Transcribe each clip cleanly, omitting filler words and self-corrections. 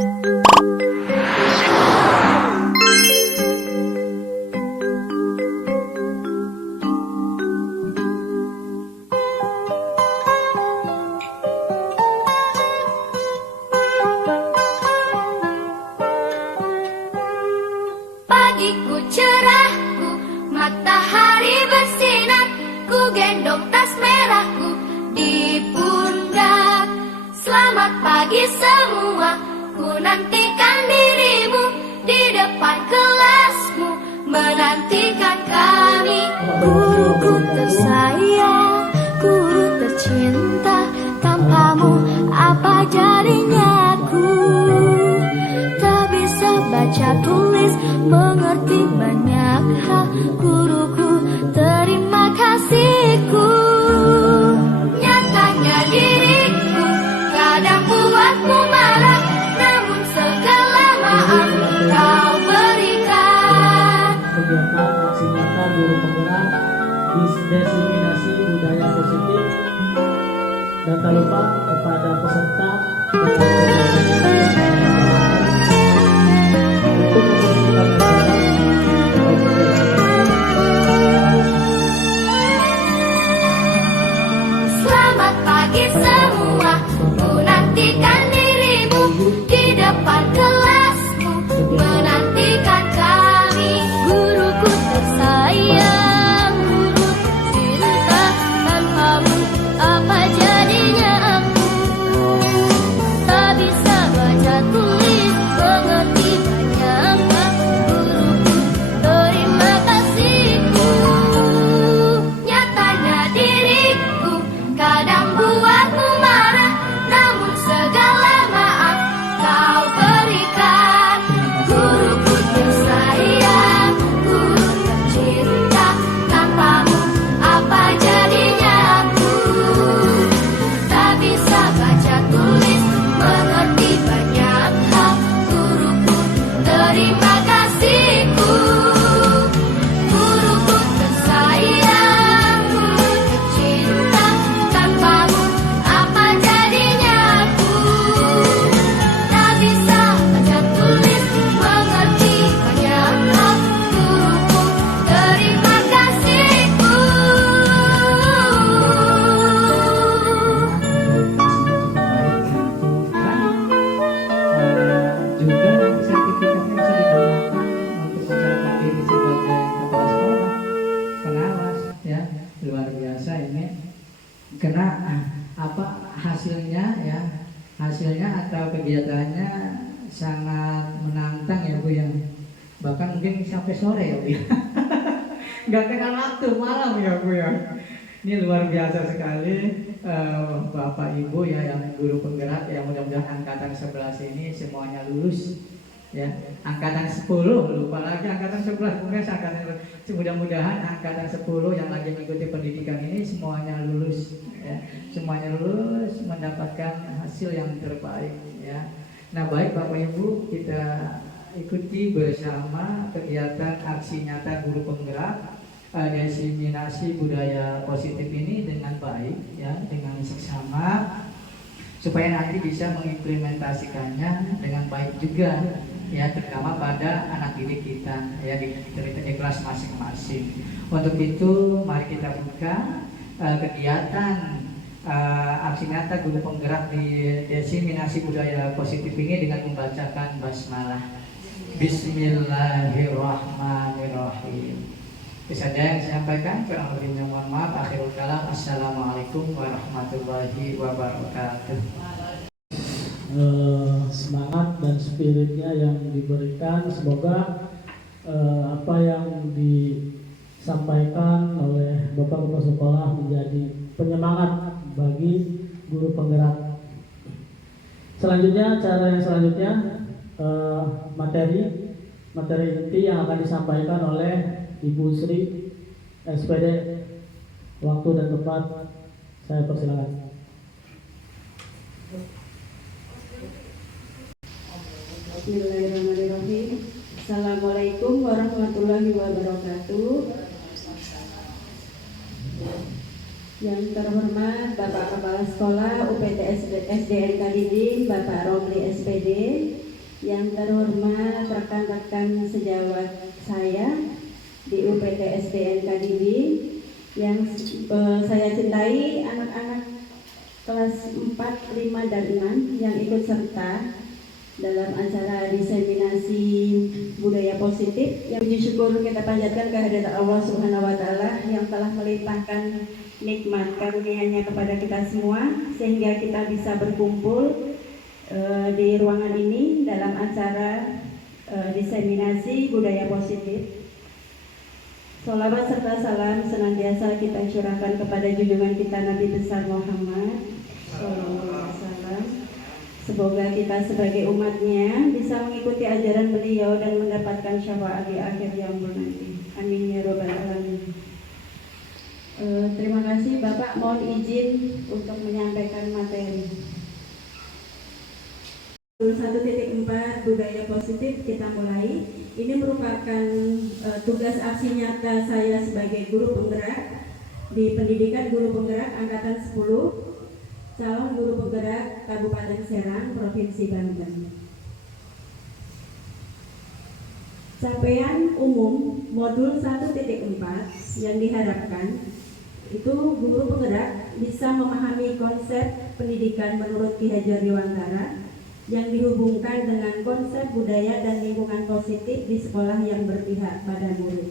Pagiku cerahku, matahari bersinar, ku gendong tas merahku di pundak. Selamat pagi semua, ku nantikan dirimu di depan kelasmu, menantikan kami. Guruku tersayang, guru tercinta, tanpamu apa jadinya aku? Tak bisa baca tulis, mengerti banyak hal. Guruku, terima kasihku. Nyatanya diriku kadang buatmu marah, namun segala maaf kau berikan. Kegiatan aksi nyata guru penggerak diseminasi budaya positif, dan tak lupa kepada peserta untuk membersihkan acara. Selamat pagi semua, ku nantikan dirimu di depan kelasmu, menantikan kami. Guruku tersayang, guru tercinta, tanpamu apa jadinya aku? Tak bisa baca tulis, mengerti banyak hal. Guruku, terima kasihku. Nyatanya diriku kadang buatmu marah, namun segala maaf kau berikan. Guruku tersayang, guru tercinta, tanpamu apa jadinya aku? Tak bisa baca tulis, mengerti banyak hal. Guruku, terima kasihku. Guruku tersayang, guru tercinta, tanpamu apa jadinya aku? Tak bisa baca tulis, mengerti banyak hal. Guruku, terima kasihku. Juga sertifikatnya bisa digunakan untuk mencatat diri sebagai kepala sekolah, pengawas, ya. Luar biasa ini, karena apa hasilnya, ya, hasilnya atau kegiatannya sangat menantang ya Bu ya, bahkan mungkin sampai sore ya Bu ya. Nggak kenal waktu, malam ya Bu ya. Ini luar biasa sekali, Bapak Ibu ya, yang guru penggerak, ya, mudah-mudahan angkatan 11 ini semuanya lulus ya. Angkatan 10, lupa lagi angkatan 11, kemudian angkatan, mudah-mudahan angkatan 10 yang lagi mengikuti pendidikan ini semuanya lulus ya. Semuanya lulus, mendapatkan hasil yang terbaik ya. Nah, baik Bapak Ibu, kita ikuti bersama kegiatan aksi nyata guru penggerak diseminasi budaya positif ini dengan baik ya, dengan seksama, supaya nanti bisa mengimplementasikannya dengan baik juga ya, terutama pada anak didik kita ya, di kelas masing-masing. Untuk itu mari kita buka kegiatan aksi nyata guru penggerak di diseminasi budaya positif ini dengan membacakan basmalah. Bismillahirrahmanirrahim. Itu saja yang saya sampaikan, kurang lebihnya mohon maaf. Akhirul kalam, assalamualaikum warahmatullahi wabarakatuh. Semangat dan spiritnya yang diberikan, semoga apa yang disampaikan oleh Bapak-Bapak sekolah menjadi penyemangat bagi guru penggerak. Selanjutnya, cara yang selanjutnya, materi inti yang akan disampaikan oleh Ibu Sri SPD. Waktu dan tempat saya persilakan. Bismillahirrahmanirrahim. Assalamualaikum warahmatullahi wabarakatuh. Yang terhormat Bapak Kepala Sekolah UPT SDN Kaliding, Bapak Romli SPD, yang terhormat rekan-rekan sejawat saya di UPT SDN Kadiri, yang saya cintai anak-anak kelas 4, 5, dan 6 yang ikut serta dalam acara diseminasi budaya positif. Yang puji syukur kita panjatkan kehadirat Allah Subhanahu wa taala yang telah melimpahkan nikmat karunia-Nya kepada kita semua sehingga kita bisa berkumpul di ruangan ini dalam acara diseminasi budaya positif. Sholawat serta salam senantiasa kita curahkan kepada junjungan kita Nabi besar Muhammad SAW. Semoga kita sebagai umatnya bisa mengikuti ajaran beliau dan mendapatkan syafaat di akhir yaumul nanti. Amin ya robbal alamin. Terima kasih Bapak, mohon izin untuk menyampaikan materi. 1.4 budaya positif kita mulai. Ini merupakan tugas aksi nyata saya sebagai guru penggerak di Pendidikan Guru Penggerak Angkatan 10, calon guru penggerak Kabupaten Serang, Provinsi Banten. Capaian umum modul 1.4 yang diharapkan itu guru penggerak bisa memahami konsep pendidikan menurut Ki Hajar Dewantara yang dihubungkan dengan konsep budaya dan lingkungan positif di sekolah yang berpihak pada murid.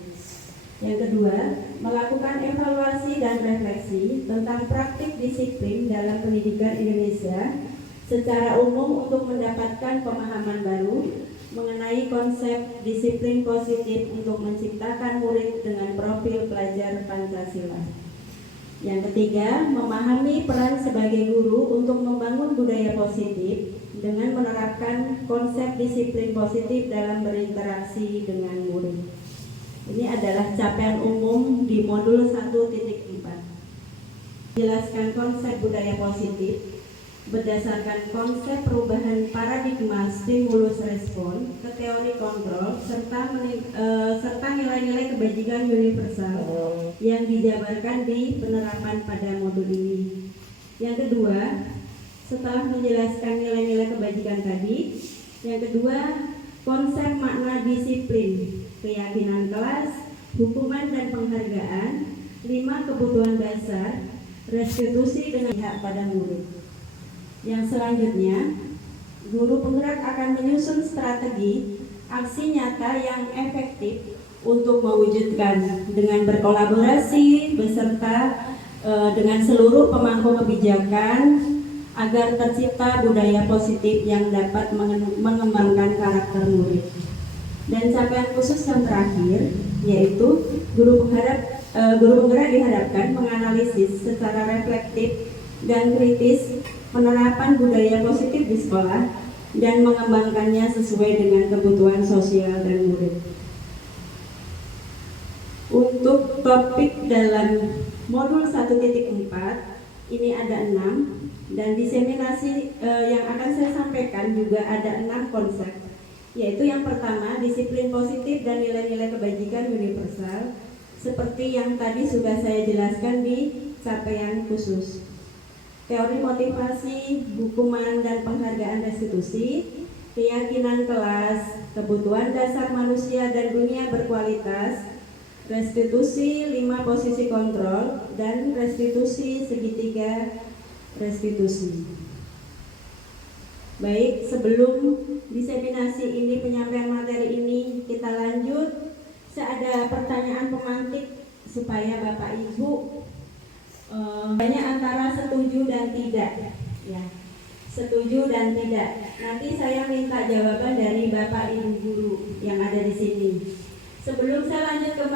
Yang kedua, melakukan evaluasi dan refleksi tentang praktik disiplin dalam pendidikan Indonesia secara umum untuk mendapatkan pemahaman baru mengenai konsep disiplin positif untuk menciptakan murid dengan profil pelajar Pancasila. Yang ketiga, memahami peran sebagai guru untuk membangun budaya positif dengan menerapkan konsep disiplin positif dalam berinteraksi dengan murid. Ini adalah capaian umum di modul 1.4. Jelaskan konsep budaya positif berdasarkan konsep perubahan paradigma stimulus respon ke teori kontrol serta nilai-nilai kebajikan universal yang dijabarkan di penerapan pada modul ini. Yang kedua, setelah menjelaskan nilai-nilai kebajikan tadi, yang kedua, konsep makna disiplin, keyakinan kelas, hukuman dan penghargaan, 5 kebutuhan dasar, restitusi dengan pihak pada murid. Yang selanjutnya, guru penggerak akan menyusun strategi aksi nyata yang efektif untuk mewujudkan dengan berkolaborasi beserta dengan seluruh pemangku kebijakan agar tercipta budaya positif yang dapat mengembangkan karakter murid. Dan capaian khusus yang terakhir yaitu guru penggerak diharapkan menganalisis secara reflektif dan kritis penerapan budaya positif di sekolah dan mengembangkannya sesuai dengan kebutuhan sosial dan murid. Untuk topik dalam modul 1.4 ini ada 6 dan diseminasi yang akan saya sampaikan juga ada 6 konsep, yaitu yang pertama disiplin positif dan nilai-nilai kebajikan universal seperti yang tadi sudah saya jelaskan di capaian khusus. Teori motivasi, hukuman dan penghargaan restitusi, keyakinan kelas, kebutuhan dasar manusia dan dunia berkualitas, restitusi 5 posisi kontrol, dan restitusi segitiga restitusi. Baik, sebelum diseminasi ini, penyampaian materi ini kita lanjut, saya ada pertanyaan pemantik supaya Bapak Ibu banyak antara setuju dan tidak, ya, setuju dan tidak. Nanti saya minta jawaban dari Bapak Ibu guru yang ada di sini. Sebelum saya lanjut ke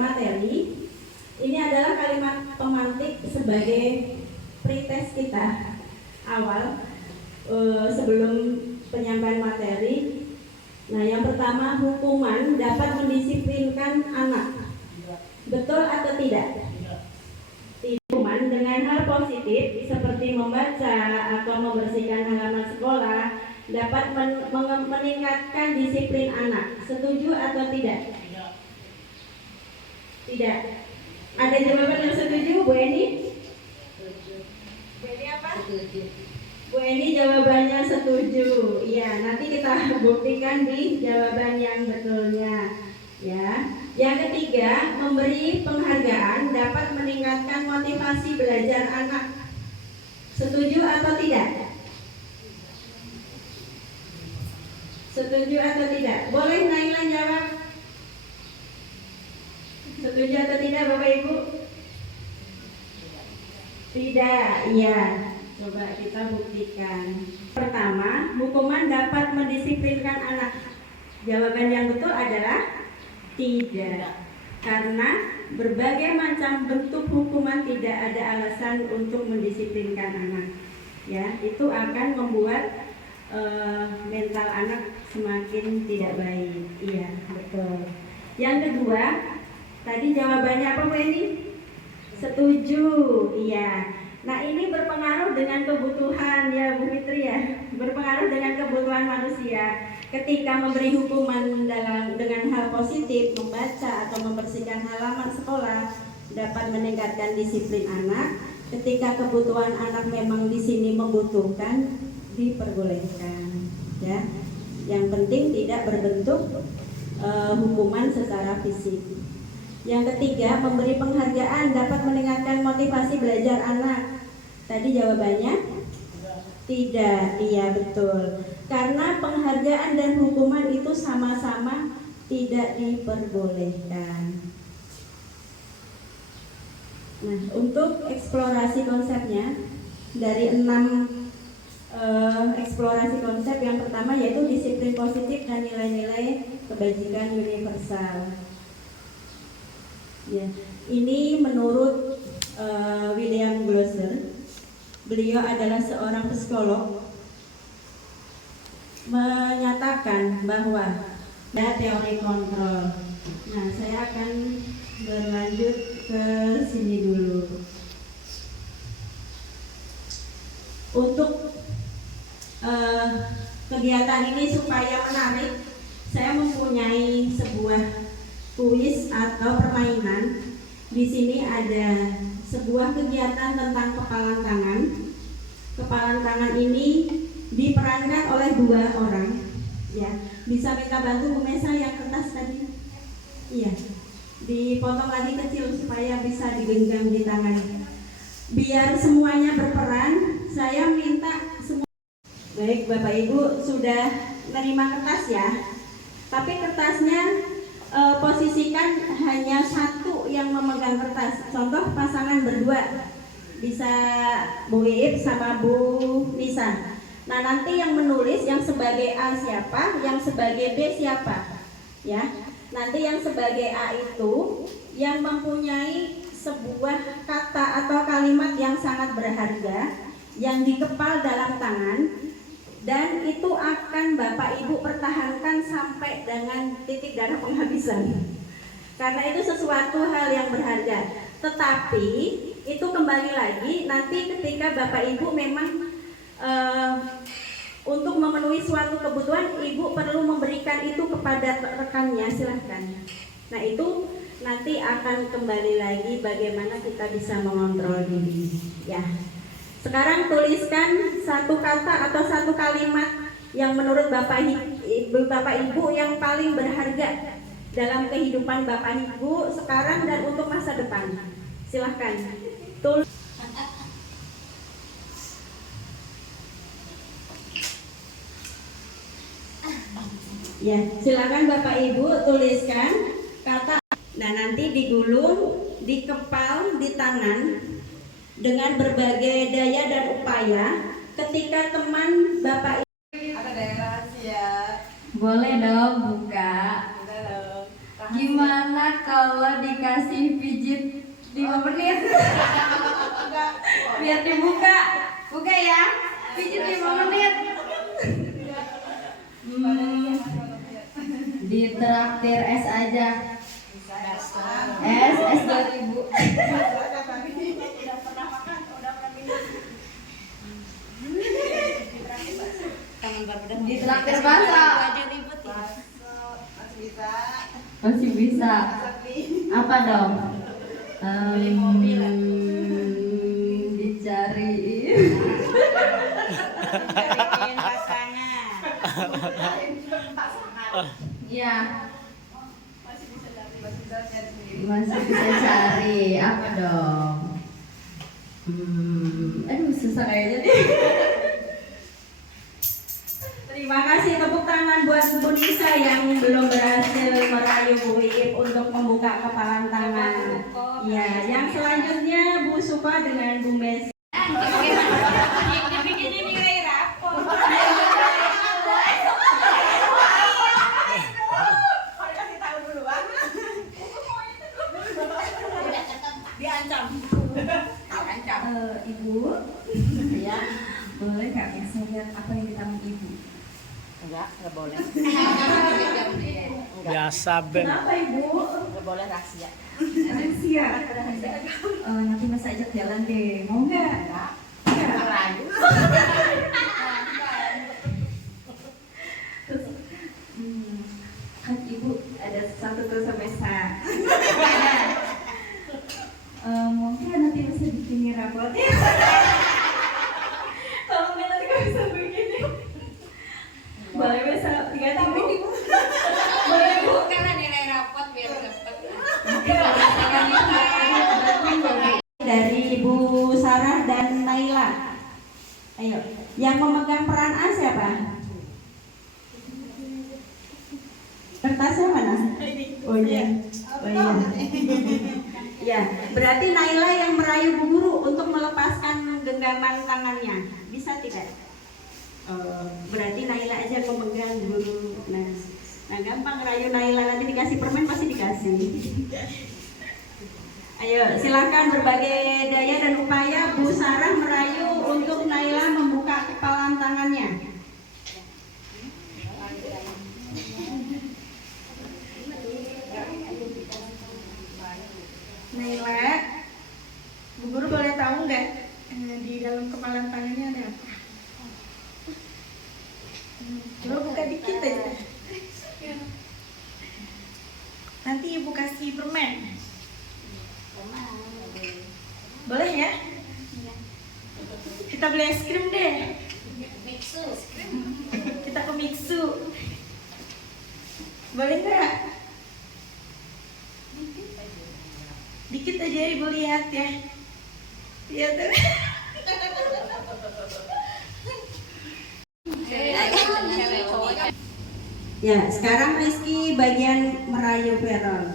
materi, ini adalah kalimat pemantik sebagai pretest kita awal sebelum penyampaian materi. Nah, yang pertama, hukuman dapat mendisiplinkan anak. Betul atau tidak? Hukuman dengan hal positif seperti membaca atau membersihkan halaman sekolah dapat meningkatkan disiplin anak. Setuju atau tidak? Tidak. Ada jawaban yang setuju, Bu Eni? Bu Eni apa? Bu Eni jawabannya setuju. Iya, nanti kita bisa buktikan di jawaban yang betulnya. Ya. Yang ketiga, memberi penghargaan dapat meningkatkan motivasi belajar anak. Setuju atau tidak? Setuju atau tidak? Boleh Naila jawab. Setuju atau tidak Bapak Ibu? Tidak, iya. Coba kita buktikan. Pertama, hukuman dapat mendisiplinkan anak. Jawaban yang betul adalah tidak. Karena berbagai macam bentuk hukuman tidak ada alasan untuk mendisiplinkan anak. Ya, itu akan membuat mental anak semakin tidak baik. Iya, betul. Yang kedua, tadi jawabannya apa Bu Eni? Setuju, iya. Nah ini berpengaruh dengan kebutuhan ya Bu Fitri ya, berpengaruh dengan kebutuhan manusia. Ketika memberi hukuman dengan hal positif, membaca atau membersihkan halaman sekolah dapat meningkatkan disiplin anak. Ketika kebutuhan anak memang di sini membutuhkan, diperbolehkan. Ya, yang penting tidak berbentuk hukuman secara fisik. Yang ketiga, memberi penghargaan dapat meningkatkan motivasi belajar anak. Tadi jawabannya tidak, iya betul. Karena penghargaan dan hukuman itu sama-sama tidak diperbolehkan. Nah, untuk eksplorasi konsepnya dari 6 eksplorasi konsep yang pertama yaitu disiplin positif dan nilai-nilai kebajikan universal. Ya, ini menurut William Glasser, beliau adalah seorang psikolog, menyatakan bahwa ada teori kontrol. Nah, saya akan berlanjut ke sini dulu. Untuk kegiatan ini supaya menarik, saya mempunyai sebuah kuis atau permainan. Di sini ada sebuah kegiatan tentang kepalan tangan. Kepalan tangan ini diperankan oleh 2 orang. Ya, bisa minta bantu Bu Mesa yang kertas tadi. Iya, dipotong lagi kecil supaya bisa digenggam di tangan. Biar semuanya berperan, saya minta semua. Baik, Bapak Ibu sudah menerima kertas ya. Tapi kertasnya posisikan hanya satu yang memegang kertas. Contoh pasangan berdua, bisa Bu Iip sama Bu Nisa. Nah nanti yang menulis yang sebagai A siapa, yang sebagai B siapa, ya. Nanti yang sebagai A itu yang mempunyai sebuah kata atau kalimat yang sangat berharga yang dikepal dalam tangan. Dan itu akan Bapak Ibu pertahankan sampai dengan titik darah penghabisan. Karena itu sesuatu hal yang berharga. Tetapi itu kembali lagi nanti ketika Bapak Ibu memang untuk memenuhi suatu kebutuhan, Ibu perlu memberikan itu kepada rekannya, silahkan. Nah itu nanti akan kembali lagi bagaimana kita bisa mengontrol diri. Ya. Sekarang tuliskan satu kata atau satu kalimat yang menurut Bapak Ibu yang paling berharga dalam kehidupan Bapak Ibu sekarang dan untuk masa depan. Silahkan tulis. Ya, silakan Bapak Ibu tuliskan kata. Nah nanti digulung, dikepal di tangan dengan berbagai daya dan upaya. Ketika teman Bapak ada daerah rahasia. Boleh dong buka. Gimana kalau dikasih pijit 5 menit? Biar dibuka. Buka ya. Pijit 5 menit. Ditraktir es aja. Es 2000. Ditraktir bahasa. Masih bisa. Apa dong? Beli mobil. Dicari. Cariin pasangan. Ya, Masih bisa cari sendiri. masih bisa cari apa dong? Aduh susah kayaknya deh. Terima kasih, tepuk tangan buat Bu Nisa yang belum berhasil merayu Bu Iip untuk membuka kepalan tangan. Ya, yang selanjutnya Bu Supa dengan Bu Mes. Dibikinin nilai rapor. Kasih tahu duluan. Diancam. Ancam. Ibu, ya boleh nggak ya saya lihat apa yang di tangan ibu? Enggak boleh. Biasa Ben. Kenapa ibu? Enggak boleh rahasia. Rahasia. Nanti mas ajak jalan deh, mau nggak? Nggak. Rayu. Terus, kan ibu ada 1 tuh sampai sa. Mungkin nanti bisa bikin rapotnya. Tolong deh nanti kalau bisa begini. Boleh bisa 3 tahun. Boleh bu. Karena nilai rapot biar cepet. Dari Bu Sarah dan Naila. Ayo, yang memegang peran A siapa? Kertasnya mana? Oh iya. Oh iya. Ya, berarti Naila yang merayu Bu Guru untuk melepaskan genggaman tangannya. Bisa tidak? Berarti Naila aja yang memegang Guru. Nah, gampang rayu Naila, nanti dikasih permen pasti dikasih. Ayo, silakan berbagai daya dan upaya Bu Sarah merayu untuk Naila membuka kepalan tangannya. Naila, Bu Guru boleh tahu nggak di dalam kepalan tangannya ada apa? Coba buka dikit aja. Nanti Ibu kasih permen. Boleh ya? Kita beli es krim deh. Mixu. Kita ke Mixu. Boleh nggak? Dikit aja Ibu lihat ya. Lihat tuh. Ya, sekarang Rizky bagian merayu Verol.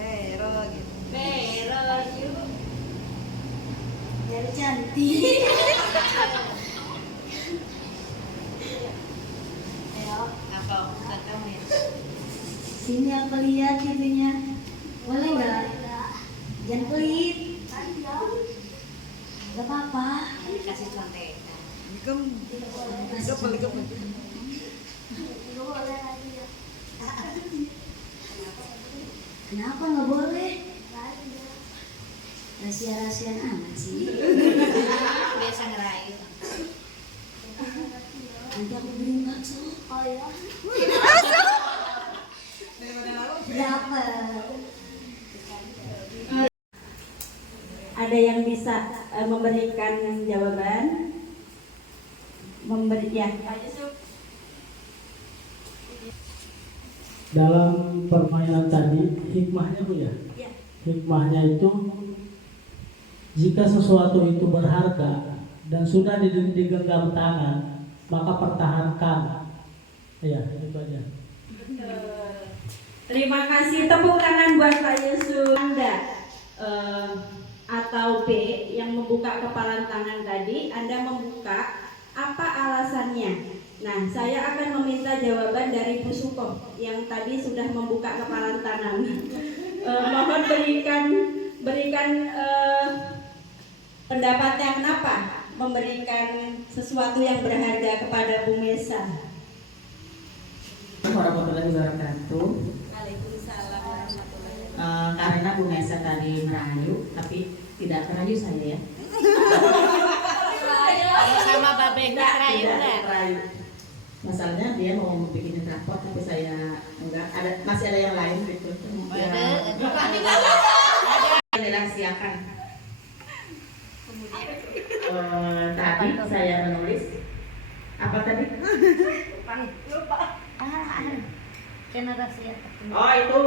Bero yuk. Biar cantik. Apa? Kamu ya. Sini aku lihat pipinya. Boleh nggak? Jangan pelit. Gak apa-apa. Kasih contekan. Kenapa nggak boleh? Rahasia-rahasiaan amat sih. Biasa ngerayu. Nanti aku beliin bakso. Oh ya. Berapa? Ada yang bisa memberikan jawaban? Ya. Dalam permainan tadi, hikmahnya Bu ya? Hikmahnya itu, jika sesuatu itu berharga dan sudah digenggam tangan, maka pertahankan. Ya, itu aja. Terima kasih, tepuk tangan buat Pak Yusuf. Anda atau B yang membuka kepalan tangan tadi, Anda membuka, apa alasannya? Nah, saya akan meminta jawaban dari Bu Suko yang tadi sudah membuka kepalan tangan. Mohon berikan pendapatnya kenapa memberikan sesuatu yang berharga kepada Bu Mesa. Warahmatullahi wabarakatuh. Waalaikumsalam warahmatullahi Karena Bu Mesa tadi merayu, tapi tidak merayu saya ya. sama Babe rayu Tidak enggak? merayu. Masalahnya dia mau bikin rapot, tapi saya enggak. Masih ada yang lain gitu. Dirahasiakan. Tadi saya menulis Apa tadi? Lupa. Generasi ya. Oh itu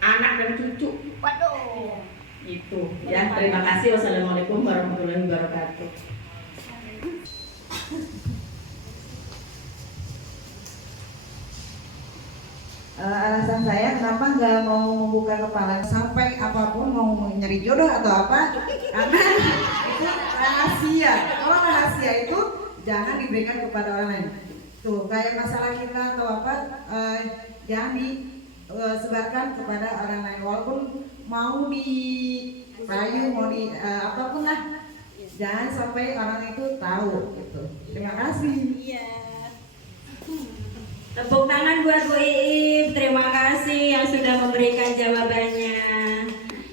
anak dan cucu. Waduh. Itu ya. Terima kasih. Wassalamualaikum warahmatullahi wabarakatuh. Alasan saya kenapa nggak mau membuka kepala sampai apapun mau nyari jodoh atau apa, karena itu rahasia. Kalau rahasia itu jangan diberikan kepada orang lain. Tuh kayak masalah kita atau apa, jangan disebarkan kepada orang lain, walaupun mau dirayu, mau di apapun lah, jangan sampai orang itu tahu gitu. Terima kasih. Iya. Tepuk tangan buat Bu Iip. Terima kasih yang sudah memberikan jawabannya.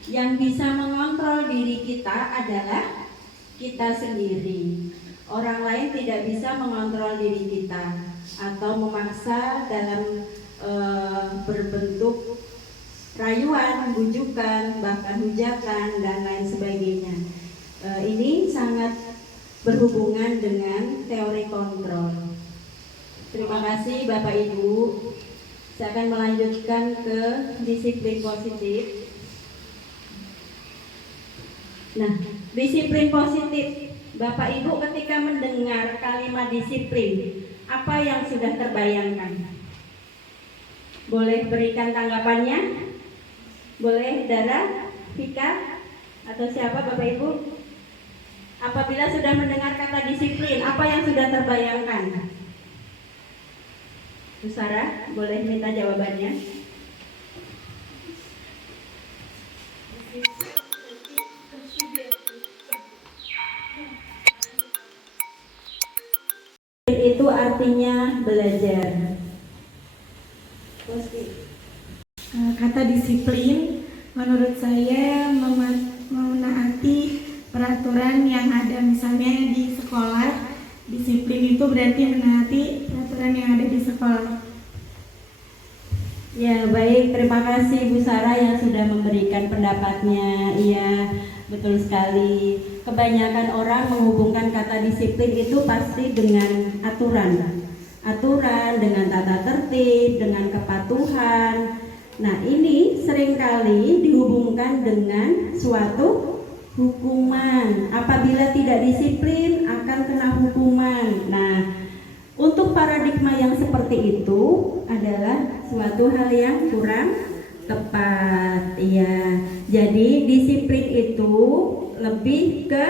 Yang bisa mengontrol diri kita adalah kita sendiri. Orang lain tidak bisa mengontrol diri kita atau memaksa dalam berbentuk rayuan, bujukan, bahkan hujakan dan lain sebagainya. Ini sangat berhubungan dengan teori kontrol. Terima kasih Bapak Ibu. Saya akan melanjutkan ke disiplin positif. Nah, disiplin positif, Bapak Ibu ketika mendengar kalimat disiplin, apa yang sudah terbayangkan? Boleh berikan tanggapannya? Boleh Dara, Vika, atau siapa Bapak Ibu? Apabila sudah mendengar kata disiplin, apa yang sudah terbayangkan? Bu Sarah, boleh minta jawabannya? Itu artinya belajar. Kata disiplin menurut saya menaati peraturan yang ada, misalnya di sekolah. Disiplin itu berarti menaati peraturan yang ada di sekolah. Ya baik, terima kasih Bu Sarah yang sudah memberikan pendapatnya. Iya, betul sekali. Kebanyakan orang menghubungkan kata disiplin itu pasti dengan aturan, dengan tata tertib, dengan kepatuhan. Nah ini seringkali dihubungkan dengan suatu hukuman. Apabila tidak disiplin akan kena hukuman. Nah, untuk paradigma yang seperti itu adalah suatu hal yang kurang tepat. Ya, jadi disiplin itu lebih ke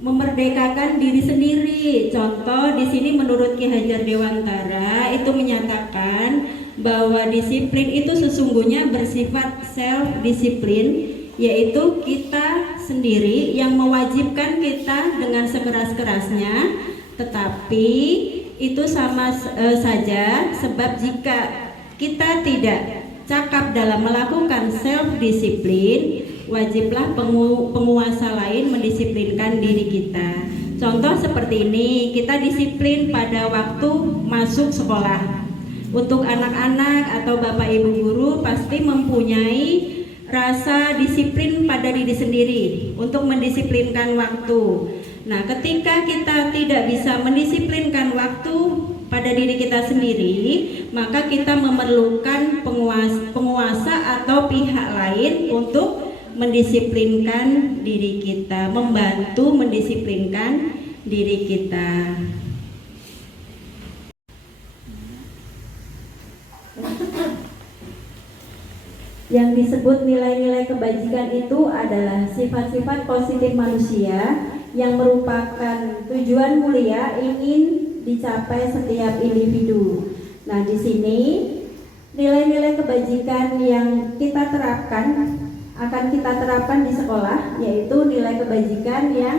memerdekakan diri sendiri. Contoh di sini menurut Ki Hajar Dewantara itu menyatakan bahwa disiplin itu sesungguhnya bersifat self disiplin, yaitu kita sendiri yang mewajibkan kita dengan sekeras-kerasnya, tetapi itu sama saja sebab jika kita tidak cakap dalam melakukan self disiplin, wajiblah penguasa lain mendisiplinkan diri kita. Contoh seperti ini, kita disiplin pada waktu masuk sekolah. Untuk anak-anak atau bapak ibu guru pasti mempunyai rasa disiplin pada diri sendiri untuk mendisiplinkan waktu. Nah, ketika kita tidak bisa mendisiplinkan waktu pada diri kita sendiri, maka kita memerlukan penguasa atau pihak lain untuk mendisiplinkan diri kita, membantu mendisiplinkan diri kita. Yang disebut nilai-nilai kebajikan itu adalah sifat-sifat positif manusia yang merupakan tujuan mulia ingin dicapai setiap individu. Nah, di sini nilai-nilai kebajikan yang kita terapkan akan kita terapkan di sekolah, yaitu nilai kebajikan yang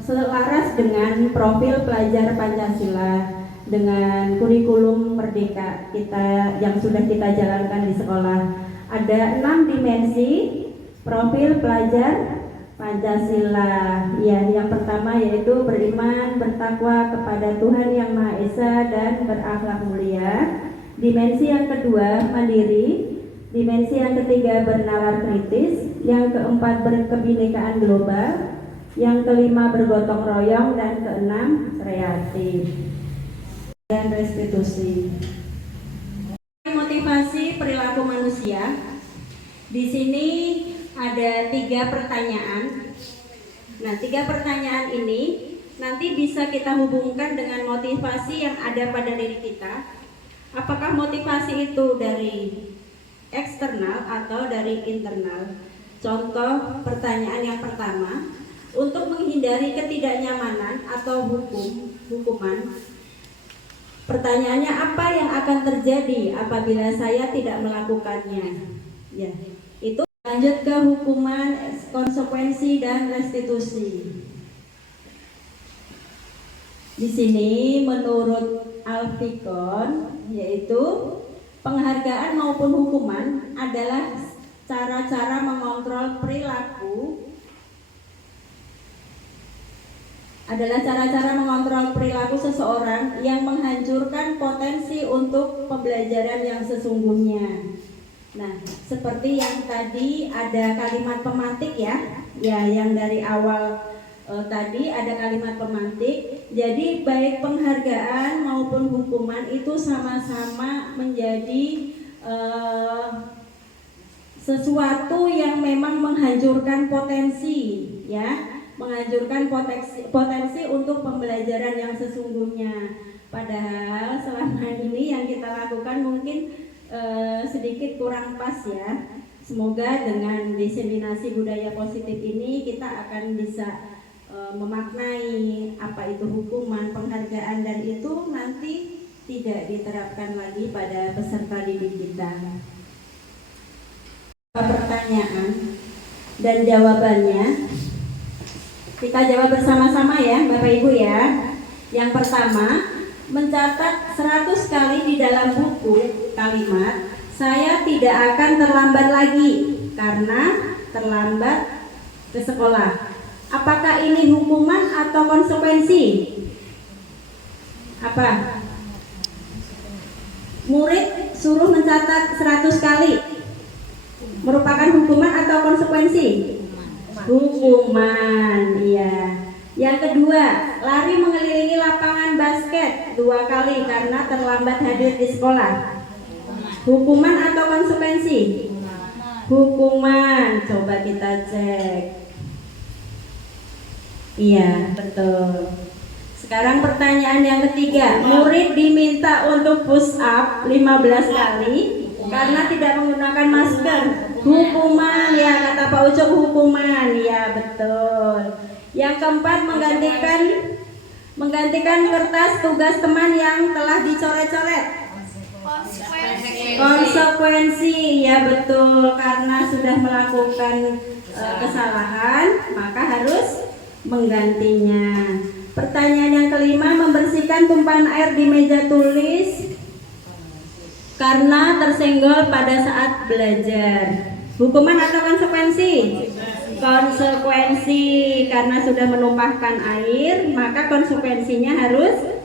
selaras dengan profil pelajar Pancasila, dengan kurikulum merdeka kita yang sudah kita jalankan di sekolah. Ada 6 dimensi profil pelajar Pancasila. Ya, yang pertama yaitu beriman, bertakwa kepada Tuhan Yang Maha Esa dan berakhlak mulia. Dimensi yang kedua mandiri. Dimensi yang ketiga bernalar kritis. Yang keempat berkebinekaan global. yang kelima bergotong royong, dan keenam kreatif dan restitusi. Motivasi perilaku manusia. Di sini ada 3 pertanyaan. Nah, 3 pertanyaan ini nanti bisa kita hubungkan dengan motivasi yang ada pada diri kita. Apakah motivasi itu dari eksternal atau dari internal? Contoh pertanyaan yang pertama, untuk menghindari ketidaknyamanan atau hukuman. Pertanyaannya, apa yang akan terjadi apabila saya tidak melakukannya? Ya, itu lanjut ke hukuman, konsekuensi, dan restitusi. Di sini menurut Alfikon, yaitu penghargaan maupun hukuman adalah cara-cara mengontrol perilaku seseorang yang menghancurkan potensi untuk pembelajaran yang sesungguhnya. Nah, seperti yang tadi ada kalimat pemantik ya, yang dari awal tadi ada kalimat pemantik. Jadi baik penghargaan maupun hukuman itu sama-sama menjadi sesuatu yang memang menghancurkan potensi, ya. Menghancurkan potensi untuk pembelajaran yang sesungguhnya. Padahal selama ini yang kita lakukan mungkin sedikit kurang pas ya. Semoga dengan diseminasi budaya positif ini kita akan bisa memaknai apa itu hukuman, penghargaan, dan itu nanti tidak diterapkan lagi pada peserta didik kita. Pertanyaan dan jawabannya kita jawab bersama-sama ya Bapak Ibu ya. Yang pertama, mencatat 100 kali di dalam buku kalimat saya tidak akan terlambat lagi karena terlambat ke sekolah. Apakah ini hukuman atau konsekuensi? Apa? Murid suruh mencatat 100 kali merupakan hukuman atau konsekuensi? Hukuman, iya. Yang kedua, lari mengelilingi lapangan basket 2 kali karena terlambat hadir di sekolah. Hukuman atau konsekuensi? Hukuman. Coba kita cek. Iya, betul. Sekarang pertanyaan yang ketiga, murid diminta untuk push up 15 kali karena tidak menggunakan masker. Hukuman ya, kata Pak Ucok, hukuman ya, betul. Yang keempat, menggantikan kertas tugas teman yang telah dicoret-coret. Konsekuensi ya, betul, karena sudah melakukan kesalahan maka harus menggantinya. Pertanyaan yang kelima, membersihkan tumpahan air di meja tulis karena tersenggol pada saat belajar. Hukuman atau konsekuensi? Konsekuensi, karena sudah menumpahkan air maka konsekuensinya harus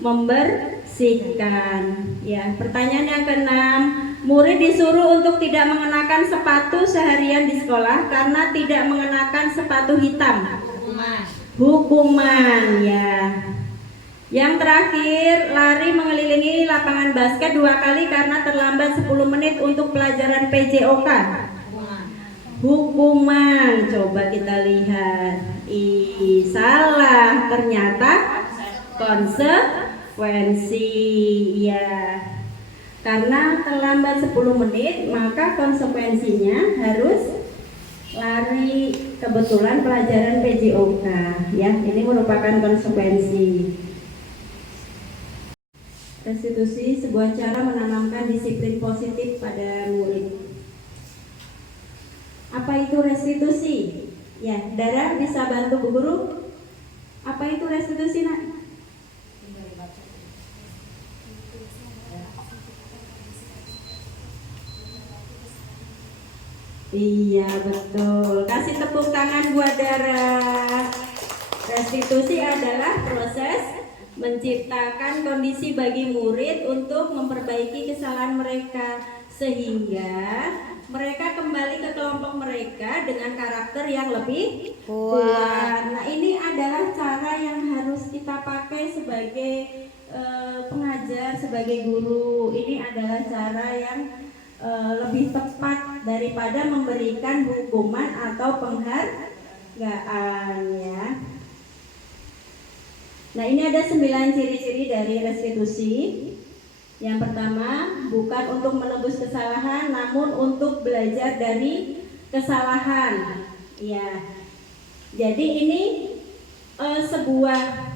membersihkan. Ya, pertanyaan yang keenam, murid disuruh untuk tidak mengenakan sepatu seharian di sekolah karena tidak mengenakan sepatu hitam. Hukuman ya. Yang terakhir, lari mengelilingi lapangan basket 2 kali karena terlambat 10 menit untuk pelajaran PJOK. Hukuman. Coba kita lihat. Salah, ternyata konsekuensi ya. Karena terlambat 10 menit maka konsekuensinya harus lari, kebetulan pelajaran PJOK ya. Ini merupakan konsekuensi. Restitusi sebuah cara menanamkan disiplin positif pada murid. Apa itu restitusi? Ya, Dara bisa bantu Bu Guru. Apa itu restitusi, Nak? Iya, betul. Kasih tepuk tangan buat Dara. Restitusi adalah proses menciptakan kondisi bagi murid untuk memperbaiki kesalahan mereka sehingga mereka kembali ke kelompok mereka dengan karakter yang lebih kuat. Nah, ini adalah cara yang harus kita pakai sebagai pengajar, sebagai guru. Ini adalah cara yang lebih tepat daripada memberikan hukuman atau penghargaan, ya. Nah, ini ada 9 ciri-ciri dari restitusi. Yang pertama, bukan untuk menebus kesalahan, namun untuk belajar dari kesalahan. Ya, jadi ini sebuah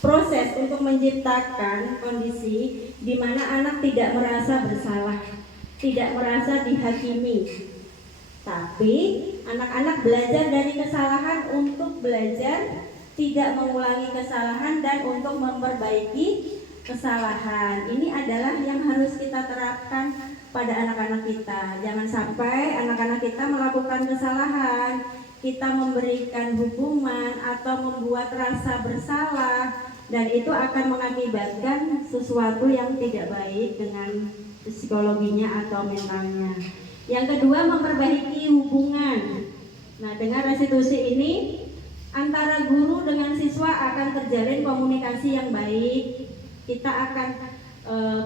proses untuk menciptakan kondisi di mana anak tidak merasa bersalah, tidak merasa dihakimi. Tapi anak-anak belajar dari kesalahan untuk belajar tidak mengulangi kesalahan dan untuk memperbaiki kesalahan. Ini adalah yang harus kita terapkan pada anak-anak kita. Jangan sampai anak-anak kita melakukan kesalahan, kita memberikan hukuman atau membuat rasa bersalah, dan itu akan mengakibatkan sesuatu yang tidak baik dengan psikologinya atau mentalnya. Yang kedua, memperbaiki hubungan. Nah, dengan restitusi ini antara guru dengan siswa akan terjalin komunikasi yang baik. Kita akan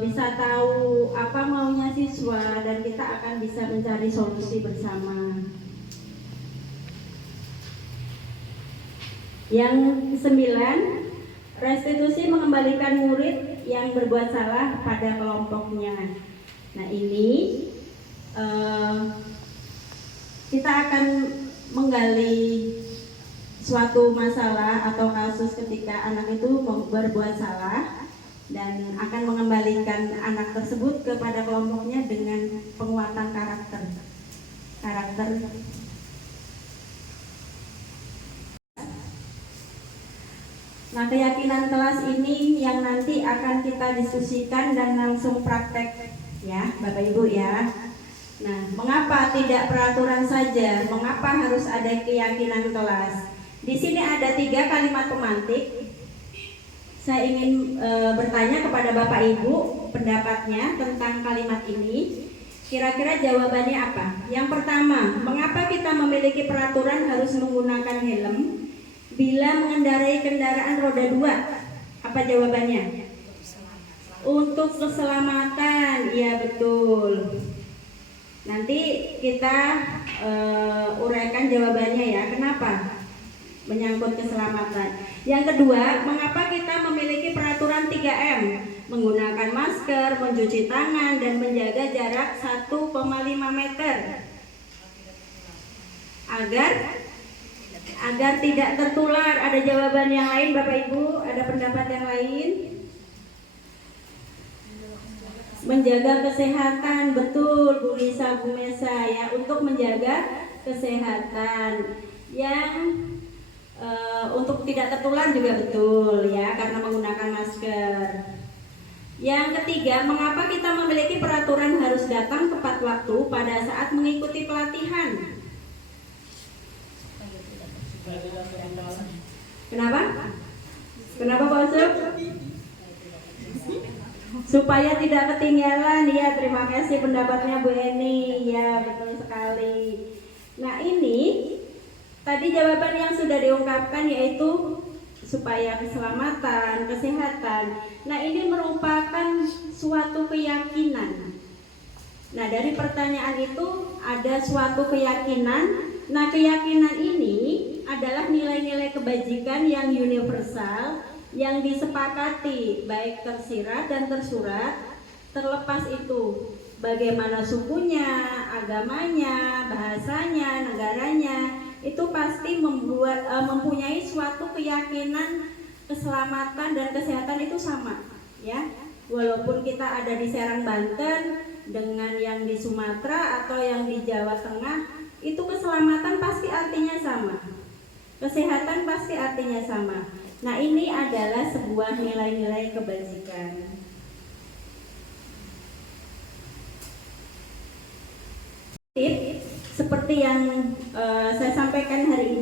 bisa tahu apa maunya siswa dan kita akan bisa mencari solusi bersama. Yang 9, restitusi mengembalikan murid yang berbuat salah pada kelompoknya. Nah, ini kita akan menggali suatu masalah atau kasus ketika anak itu berbuat salah dan akan mengembalikan anak tersebut kepada kelompoknya dengan penguatan karakter. Nah, keyakinan kelas ini yang nanti akan kita diskusikan dan langsung praktek, ya Bapak Ibu ya. Nah, mengapa tidak peraturan saja? Mengapa harus ada keyakinan kelas? Di sini ada 3 kalimat pemantik. Saya ingin bertanya kepada Bapak Ibu pendapatnya tentang kalimat ini. Kira-kira jawabannya apa? Yang pertama, mengapa kita memiliki peraturan harus menggunakan helm bila mengendarai kendaraan roda 2? Apa jawabannya? Untuk keselamatan. Iya, betul. Nanti kita uraikan jawabannya ya. Kenapa? Menyangkut keselamatan. Yang kedua, mengapa kita memiliki peraturan 3M? Menggunakan masker, mencuci tangan, dan menjaga jarak 1,5 meter agar tidak tertular. Ada jawaban yang lain Bapak Ibu? Ada pendapat yang lain? Menjaga kesehatan, betul Bu Lisa, Bu Mesa ya, untuk menjaga kesehatan. Yang untuk tidak tertular juga betul ya, karena menggunakan masker. Yang ketiga, mengapa kita memiliki peraturan harus datang tepat waktu pada saat mengikuti pelatihan? Kenapa? Kenapa Pak Ucup? Supaya tidak ketinggalan. Ya, terima kasih pendapatnya Bu Eni. Ya, betul sekali. Nah, ini tadi jawaban yang sudah diungkapkan yaitu supaya keselamatan, kesehatan. Nah, ini merupakan suatu keyakinan. Nah, dari pertanyaan itu ada suatu keyakinan. Nah, keyakinan ini adalah nilai-nilai kebajikan yang universal yang disepakati baik tersirat dan tersurat, terlepas itu bagaimana sukunya, agamanya, bahasanya, negaranya, itu pasti mempunyai suatu keyakinan keselamatan dan kesehatan itu sama ya. Walaupun kita ada di Serang Banten dengan yang di Sumatera atau yang di Jawa Tengah, itu keselamatan pasti artinya sama, kesehatan pasti artinya sama. Nah, ini adalah sebuah nilai-nilai kebajikan. Seperti yang saya sampaikan hari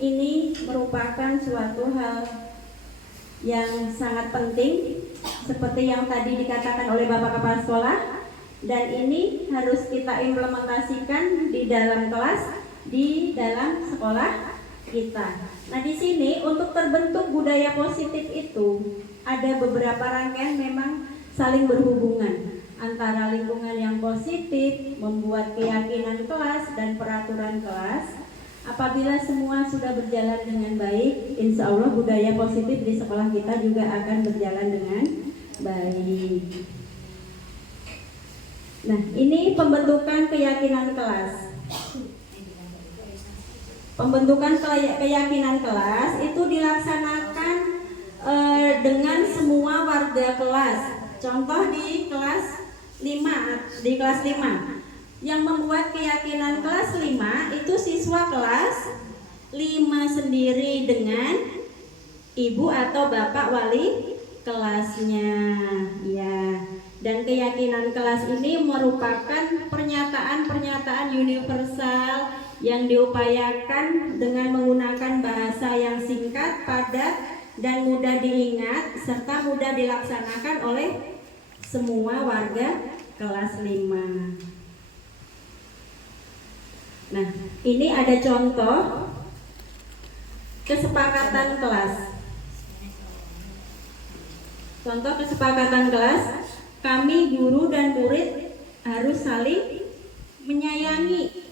ini merupakan suatu hal yang sangat penting. Seperti yang tadi dikatakan oleh Bapak Kepala Sekolah, dan ini harus kita implementasikan di dalam kelas, di dalam sekolah kita. Nah, di sini untuk terbentuk budaya positif itu ada beberapa rangkaian memang saling berhubungan antara lingkungan yang positif, membuat keyakinan kelas dan peraturan kelas. Apabila semua sudah berjalan dengan baik, insya Allah budaya positif di sekolah kita juga akan berjalan dengan baik. Nah, ini pembentukan keyakinan kelas. Pembentukan keyakinan kelas itu dilaksanakan dengan semua warga kelas. Contoh di kelas 5, yang membuat keyakinan kelas 5 itu siswa kelas 5 sendiri dengan ibu atau bapak wali kelasnya, ya. Dan keyakinan kelas ini merupakan pernyataan-pernyataan universal yang diupayakan dengan menggunakan bahasa yang singkat, padat, dan mudah diingat serta mudah dilaksanakan oleh semua warga kelas 5. Nah, ini ada contoh kesepakatan kelas. Contoh kesepakatan kelas, kami guru dan murid harus saling menyayangi.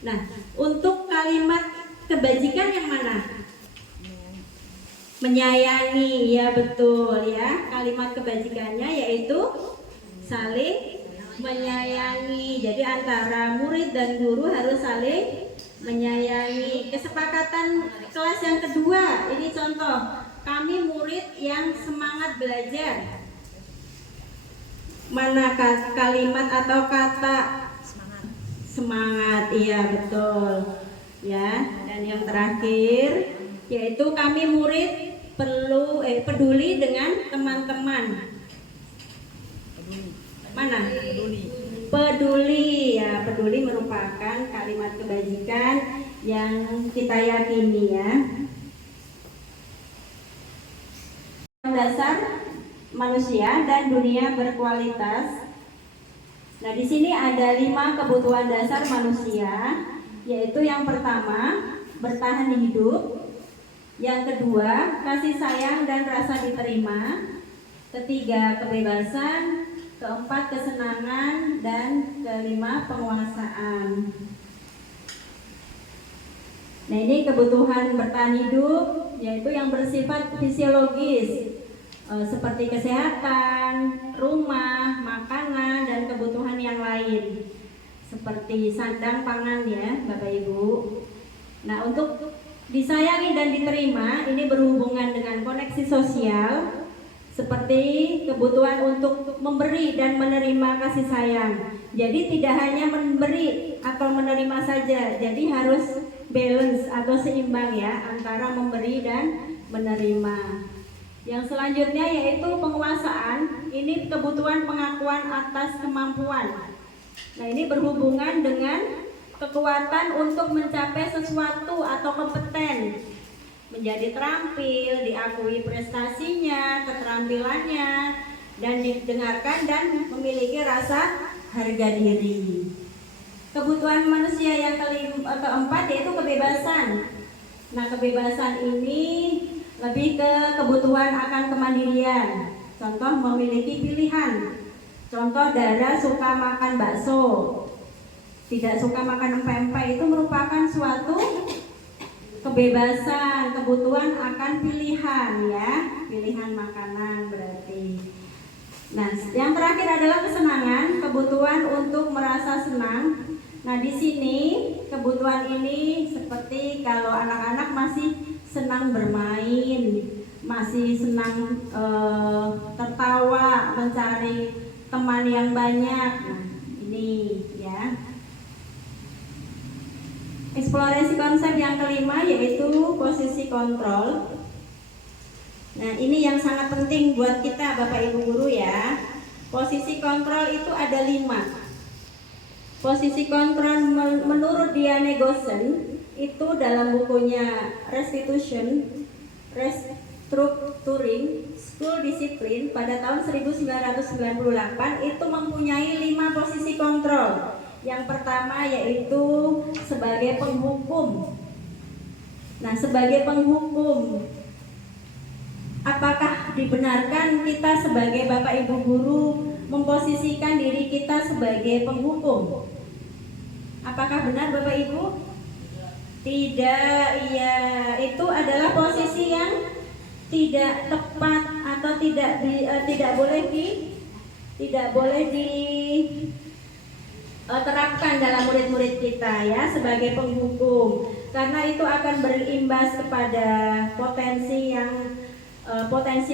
Nah, untuk kalimat kebajikan yang mana? Menyayangi, ya betul ya. Kalimat kebajikannya yaitu saling menyayangi. Jadi antara murid dan guru harus saling menyayangi. Kesepakatan kelas yang kedua, ini contoh, kami murid yang semangat belajar. Mana kalimat atau kata semangat? Iya betul ya. Dan yang terakhir yaitu kami murid peduli dengan teman-teman. Mana? Peduli ya, peduli merupakan kalimat kebajikan yang kita yakini ya. Dasar manusia dan dunia berkualitas. Nah, di sini ada 5 kebutuhan dasar manusia, yaitu yang pertama, bertahan hidup. Yang kedua, kasih sayang dan rasa diterima. Ketiga, kebebasan. Keempat, kesenangan. Dan kelima, penguasaan. Nah, ini kebutuhan bertahan hidup, yaitu yang bersifat fisiologis, seperti kesehatan, rumah, makanan, dan kebutuhan yang lain, seperti sandang, pangan ya Bapak Ibu. Nah, untuk disayangi dan diterima, ini berhubungan dengan koneksi sosial, seperti kebutuhan untuk memberi dan menerima kasih sayang. Jadi tidak hanya memberi atau menerima saja, jadi harus balance atau seimbang ya antara memberi dan menerima. Yang selanjutnya yaitu penguasaan. Ini kebutuhan pengakuan atas kemampuan. Nah, ini berhubungan dengan kekuatan untuk mencapai sesuatu atau kompeten, menjadi terampil, diakui prestasinya, keterampilannya, dan didengarkan dan memiliki rasa harga diri. Kebutuhan manusia yang keempat yaitu kebebasan. Nah, kebebasan ini lebih ke kebutuhan akan kemandirian. Contoh, memiliki pilihan. Contoh, Dara suka makan bakso, tidak suka makan empek-empek, itu merupakan suatu kebebasan, kebutuhan akan pilihan ya, pilihan makanan berarti. Nah, yang terakhir adalah kesenangan, kebutuhan untuk merasa senang. Nah, di sini kebutuhan ini seperti kalau anak-anak masih senang bermain, masih senang tertawa, mencari teman yang banyak. Nah, ini ya. Eksplorasi konsep yang kelima yaitu posisi kontrol. Nah, ini yang sangat penting buat kita Bapak Ibu guru ya. Posisi kontrol itu ada 5. Posisi kontrol menurut Diane Gossen itu dalam bukunya Restitution Restructuring School Discipline pada tahun 1998 itu mempunyai 5 posisi kontrol. Yang pertama yaitu sebagai penghukum. Nah, sebagai penghukum, apakah dibenarkan kita sebagai Bapak Ibu guru memposisikan diri kita sebagai penghukum? Apakah benar Bapak Ibu? Tidak, iya. Itu adalah posisi yang tidak tepat atau tidak boleh diterapkan dalam murid-murid kita ya sebagai penghukum, karena itu akan berimbas kepada potensi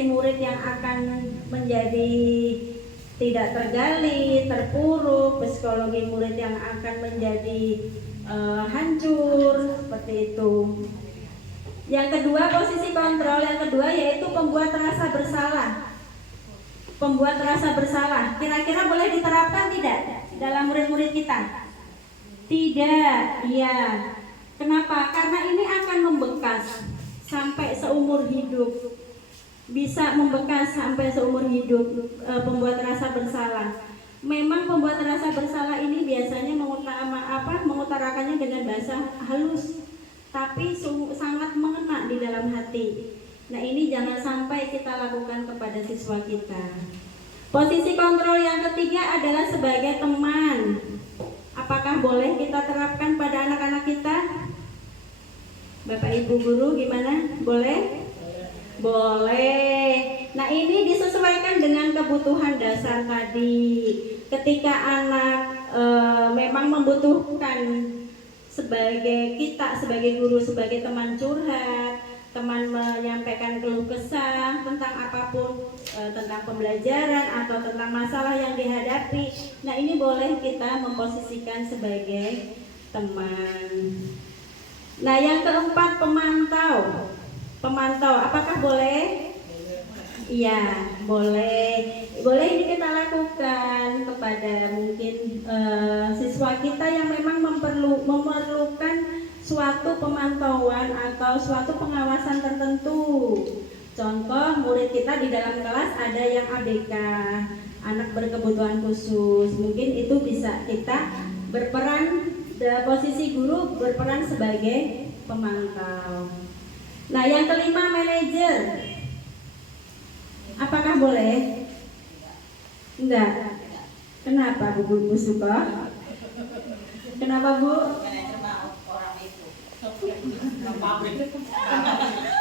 murid yang akan menjadi tidak tergali, terpuruk, psikologi murid yang akan menjadi hancur seperti itu. Yang kedua, posisi kontrol yang kedua yaitu pembuat rasa bersalah. Pembuat rasa bersalah, kira-kira boleh diterapkan tidak dalam murid-murid kita? Tidak, iya. Kenapa? Karena ini akan membekas sampai seumur hidup. Bisa membekas sampai seumur hidup. Pembuat rasa bersalah. Memang pembuat rasa bersalah ini biasanya mengutarakannya dengan bahasa halus, tapi sangat mengena di dalam hati. Nah, ini jangan sampai kita lakukan kepada siswa kita. Posisi kontrol yang ketiga adalah sebagai teman. Apakah boleh kita terapkan pada anak-anak kita? Bapak Ibu guru gimana? Boleh? Boleh. Nah, ini disesuaikan dengan kebutuhan dasar tadi. Ketika anak memang membutuhkan sebagai guru, sebagai teman curhat, teman menyampaikan keluh kesah tentang apapun, tentang pembelajaran atau tentang masalah yang dihadapi. Nah, ini boleh kita memposisikan sebagai teman. Nah, yang keempat, pemantau. Pemantau, apakah boleh? Iya, boleh. Boleh ini kita lakukan kepada mungkin siswa kita yang memang memerlukan suatu pemantauan atau suatu pengawasan tertentu. Contoh, murid kita di dalam kelas ada yang ABK, anak berkebutuhan khusus. Mungkin itu bisa kita berperan, posisi guru berperan sebagai pemantau. Nah, yang kelima, manajer. Apakah boleh? Enggak. Kenapa Bu suka? Kenapa Bu?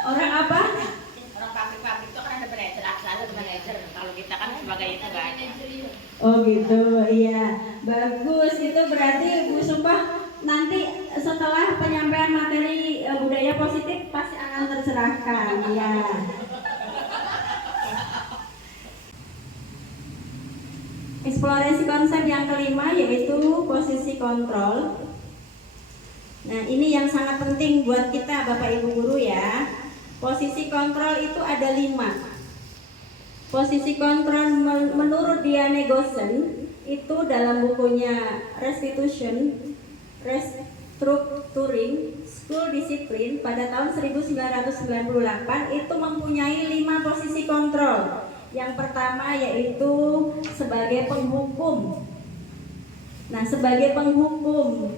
Orang apa? Orang pabrik itu kan ada manajer, selalu manajer. Kalau kita kan sebagai itu nggak ada. Oh gitu, iya. Bagus, itu berarti Bu Sumpah nanti setelah penyampaian materi budaya positif pasti akan tercerahkan, ya. Eksplorasi konsep yang kelima yaitu posisi kontrol. Nah, ini yang sangat penting buat kita Bapak Ibu guru ya. Posisi kontrol itu ada 5. Posisi kontrol menurut Diane Gossen itu dalam bukunya Restructuring School Discipline pada tahun 1998 itu mempunyai 5 posisi kontrol. Yang pertama yaitu sebagai penghukum. Nah, sebagai penghukum,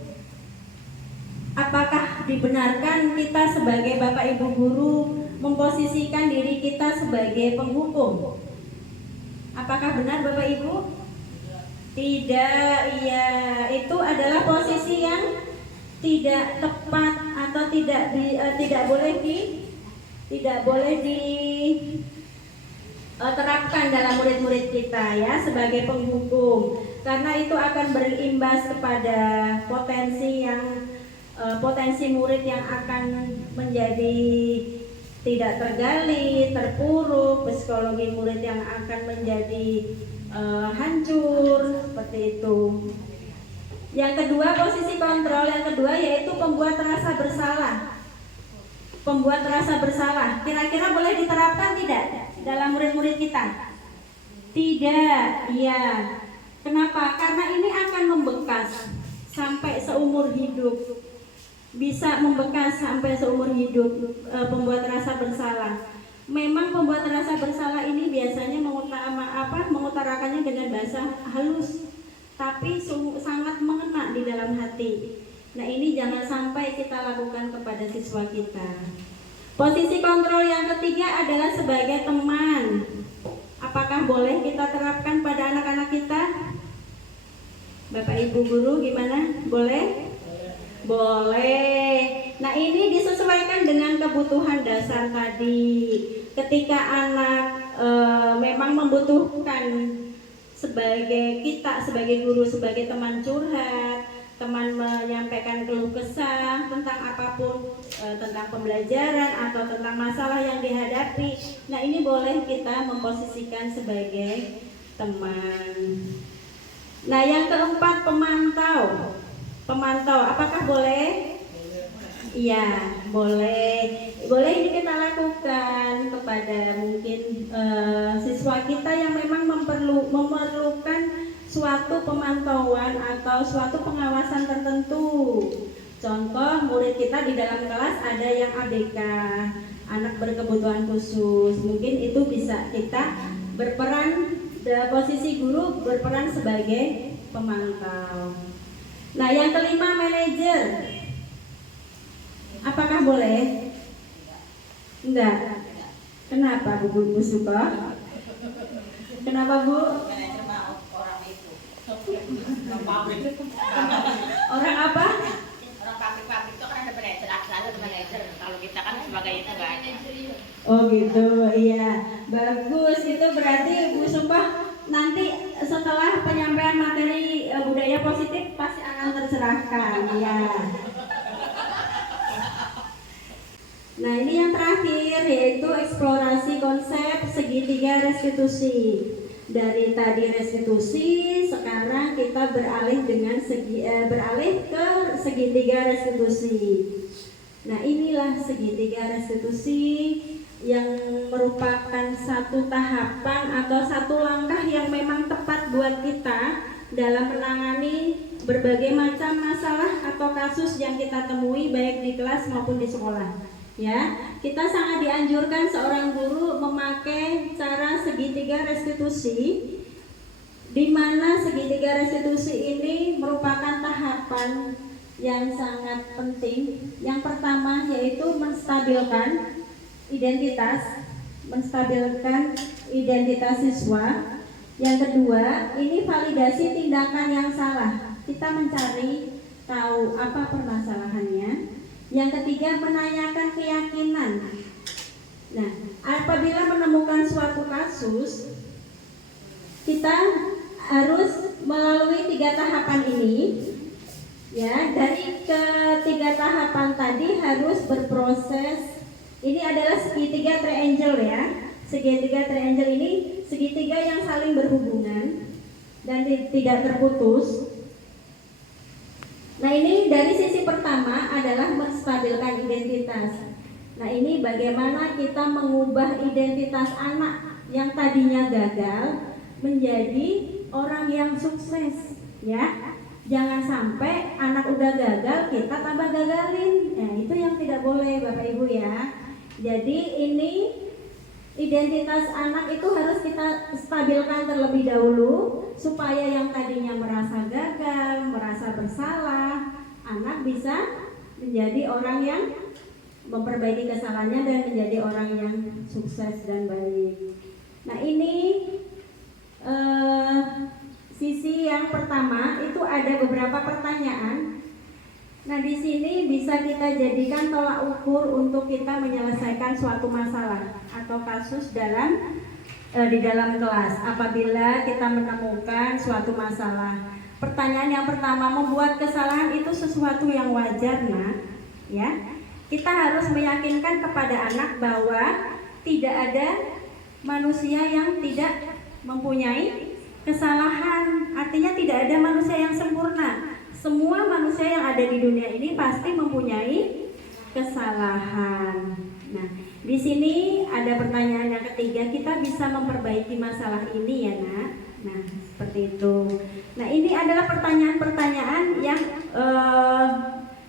apakah dibenarkan kita sebagai Bapak Ibu guru memposisikan diri kita sebagai penghukum? Apakah benar Bapak Ibu? Tidak, iya. Itu adalah posisi yang tidak tepat atau tidak boleh diterapkan dalam murid-murid kita ya sebagai penghukum, karena itu akan berimbas kepada potensi murid yang akan menjadi tidak tergali, terpuruk, psikologi murid yang akan menjadi hancur seperti itu. Yang kedua, posisi kontrol yang kedua yaitu pembuat rasa bersalah. Pembuat rasa bersalah, kira-kira boleh diterapkan tidak dalam murid-murid kita? Tidak, iya. Kenapa? Karena ini akan membekas sampai seumur hidup. Bisa membekas sampai seumur hidup, pembuat rasa bersalah. Memang pembuat rasa bersalah ini biasanya mengutarakannya dengan bahasa halus, tapi sangat mengena di dalam hati. Nah, ini jangan sampai kita lakukan kepada siswa kita. Posisi kontrol yang ketiga adalah sebagai teman. Apakah boleh kita terapkan pada anak-anak kita? Bapak Ibu guru gimana? Boleh? Boleh. Nah, ini disesuaikan dengan kebutuhan dasar tadi. Ketika anak memang membutuhkan sebagai guru, sebagai teman curhat, teman menyampaikan keluh kesah tentang apapun, tentang pembelajaran atau tentang masalah yang dihadapi. Nah, ini boleh kita memposisikan sebagai teman. Nah, yang keempat, pemantau. Pemantau, apakah boleh? Iya, boleh. Boleh ini kita lakukan kepada mungkin siswa kita yang memang memerlukan suatu pemantauan atau suatu pengawasan tertentu. Contoh, murid kita di dalam kelas ada yang ABK, anak berkebutuhan khusus. Mungkin itu bisa kita berperan, posisi guru berperan sebagai pemantau. Nah, yang kelima, manajer. Apakah boleh? Enggak. Kenapa Bu Suko? Kenapa Bu? Manajer mau orang itu. Orang apa? Orang pabrik-pabrik itu kan ada manajer, ada manajer. Kalau kita kan sebagai itu nggak ada. Oh gitu, iya. Bagus, itu berarti Bu Sumpah nanti setelah penyampaian materi budaya positif pasti akan tercerahkan, ya. Nah, ini yang terakhir yaitu eksplorasi konsep segitiga restitusi. Dari tadi restitusi, sekarang kita beralih ke segitiga restitusi. Nah, inilah segitiga restitusi yang merupakan satu tahapan atau satu langkah yang memang tepat buat kita dalam menangani berbagai macam masalah atau kasus yang kita temui baik di kelas maupun di sekolah. Ya, kita sangat dianjurkan seorang guru memakai cara segitiga restitusi, di mana segitiga restitusi ini merupakan tahapan yang sangat penting. Yang pertama yaitu menstabilkan identitas siswa. Yang kedua, ini validasi tindakan yang salah. Kita mencari tahu apa permasalahannya. Yang ketiga, menanyakan keyakinan. Nah, apabila menemukan suatu kasus, kita harus melalui 3 tahapan ini. Ya, dari ketiga tahapan tadi harus berproses. Ini adalah segitiga triangle ya. Segitiga triangle ini segitiga yang saling berhubungan dan tidak terputus. Nah, ini dari sisi pertama adalah menstabilkan identitas. Nah, ini bagaimana kita mengubah identitas anak yang tadinya gagal menjadi orang yang sukses, ya. Jangan sampai anak udah gagal kita tambah gagalin. Nah, itu yang tidak boleh Bapak Ibu ya. Jadi ini identitas anak itu harus kita stabilkan terlebih dahulu supaya yang tadinya merasa gagal, merasa bersalah, anak bisa menjadi orang yang memperbaiki kesalahannya dan menjadi orang yang sukses dan baik. Nah, ini sisi yang pertama itu ada beberapa pertanyaan. Nah, di sini bisa kita jadikan tolak ukur untuk kita menyelesaikan suatu masalah atau kasus di dalam kelas. Apabila kita menemukan suatu masalah, pertanyaan yang pertama, membuat kesalahan itu sesuatu yang wajar, nak, ya. Kita harus meyakinkan kepada anak bahwa tidak ada manusia yang tidak mempunyai kesalahan. Artinya tidak ada manusia yang sempurna. Semua manusia yang ada di dunia ini pasti mempunyai kesalahan. Nah, di sini ada pertanyaan yang ketiga, kita bisa memperbaiki masalah ini ya, nak. Nah, seperti itu. Nah, ini adalah pertanyaan-pertanyaan yang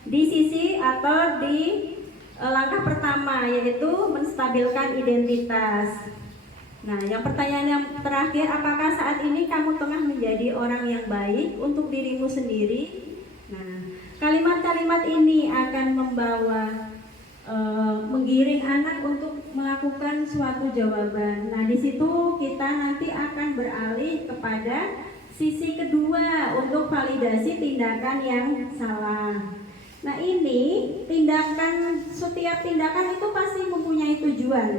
di sisi atau di langkah pertama yaitu menstabilkan identitas. Nah, yang pertanyaan yang terakhir, apakah saat ini kamu tengah menjadi orang yang baik untuk dirimu sendiri? Nah, kalimat-kalimat ini akan membawa menggiring anak untuk melakukan suatu jawaban. Nah, di situ kita nanti akan beralih kepada sisi kedua untuk validasi tindakan yang salah. Nah, ini setiap tindakan itu pasti mempunyai tujuan.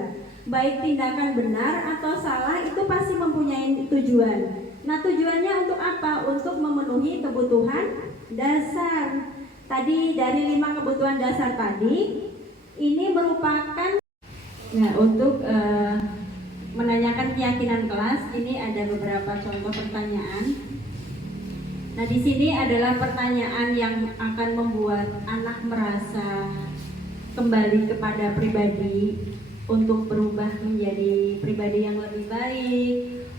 Baik tindakan benar atau salah itu pasti mempunyai tujuan. Nah, tujuannya untuk apa? Untuk memenuhi kebutuhan dasar. Tadi dari 5 kebutuhan dasar tadi, ini merupakan untuk menanyakan keyakinan kelas. Ini ada beberapa contoh pertanyaan. Nah, di sini adalah pertanyaan yang akan membuat anak merasa kembali kepada pribadi untuk berubah menjadi pribadi yang lebih baik,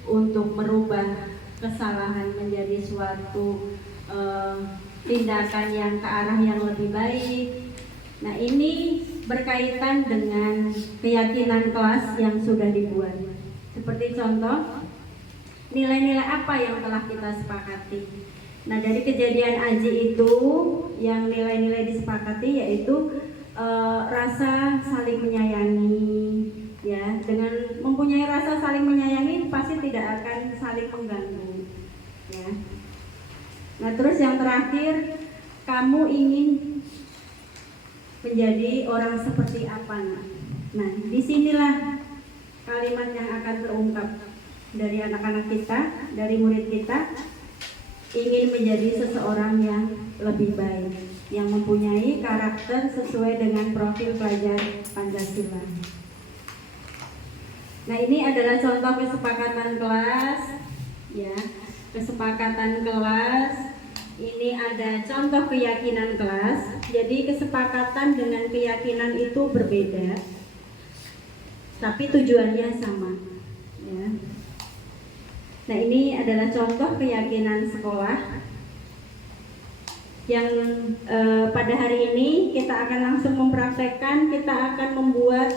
untuk merubah kesalahan menjadi suatu tindakan yang ke arah yang lebih baik. Nah, ini berkaitan dengan keyakinan kelas yang sudah dibuat. Seperti contoh, nilai-nilai apa yang telah kita sepakati. Nah, dari kejadian Aji itu yang nilai-nilai disepakati yaitu rasa saling menyayangi, ya. Dengan mempunyai rasa saling menyayangi pasti tidak akan saling mengganggu, ya. Nah, terus yang terakhir, kamu ingin menjadi orang seperti apa? Nah, disinilah kalimat yang akan terungkap dari anak-anak kita, dari murid kita, ingin menjadi seseorang yang lebih baik, yang mempunyai karakter sesuai dengan profil pelajar Pancasila. Nah, ini adalah contoh kesepakatan kelas, ya. Kesepakatan kelas. Ini ada contoh keyakinan kelas. Jadi kesepakatan dengan keyakinan itu berbeda, tapi tujuannya sama, ya. Nah, ini adalah contoh keyakinan sekolah yang pada hari ini kita akan langsung mempraktekkan. Kita akan membuat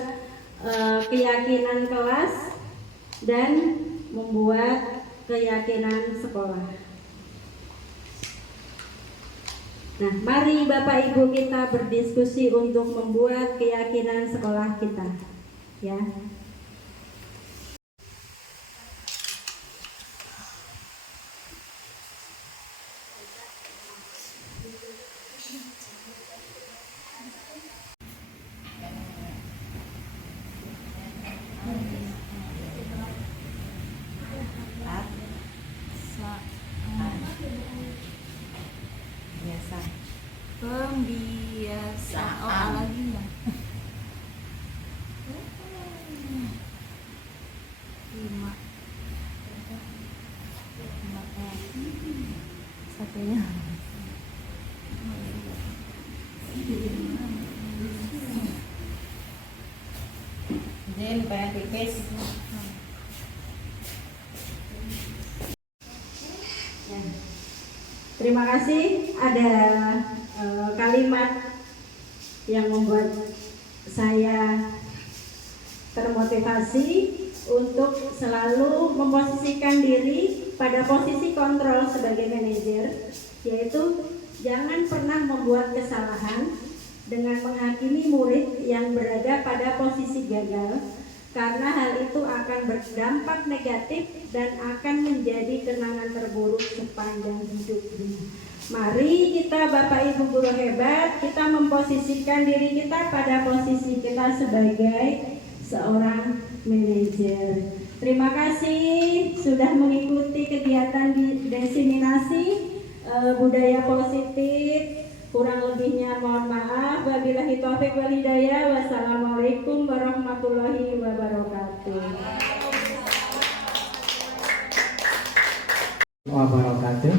keyakinan kelas dan membuat keyakinan sekolah. Nah, mari Bapak Ibu kita berdiskusi untuk membuat keyakinan sekolah kita, ya. Pembiasaan lagi ya. 5 satunya. Jen, pengen pipis. Ya. Terima kasih. Ada kalimat yang membuat saya termotivasi untuk selalu memposisikan diri pada posisi kontrol sebagai manajer, yaitu jangan pernah membuat kesalahan dengan menghakimi murid yang berada pada posisi gagal, karena hal itu akan berdampak negatif dan akan menjadi kenangan terburuk sepanjang hidupnya. Mari kita Bapak Ibu guru hebat, kita memposisikan diri kita pada posisi kita sebagai seorang manajer. Terima kasih sudah mengikuti kegiatan diseminasi budaya positif. Kurang lebihnya mohon maaf. Wabillahi taufiq wal hidayah. Wassalamualaikum warahmatullahi wabarakatuh. Wabarakatuh.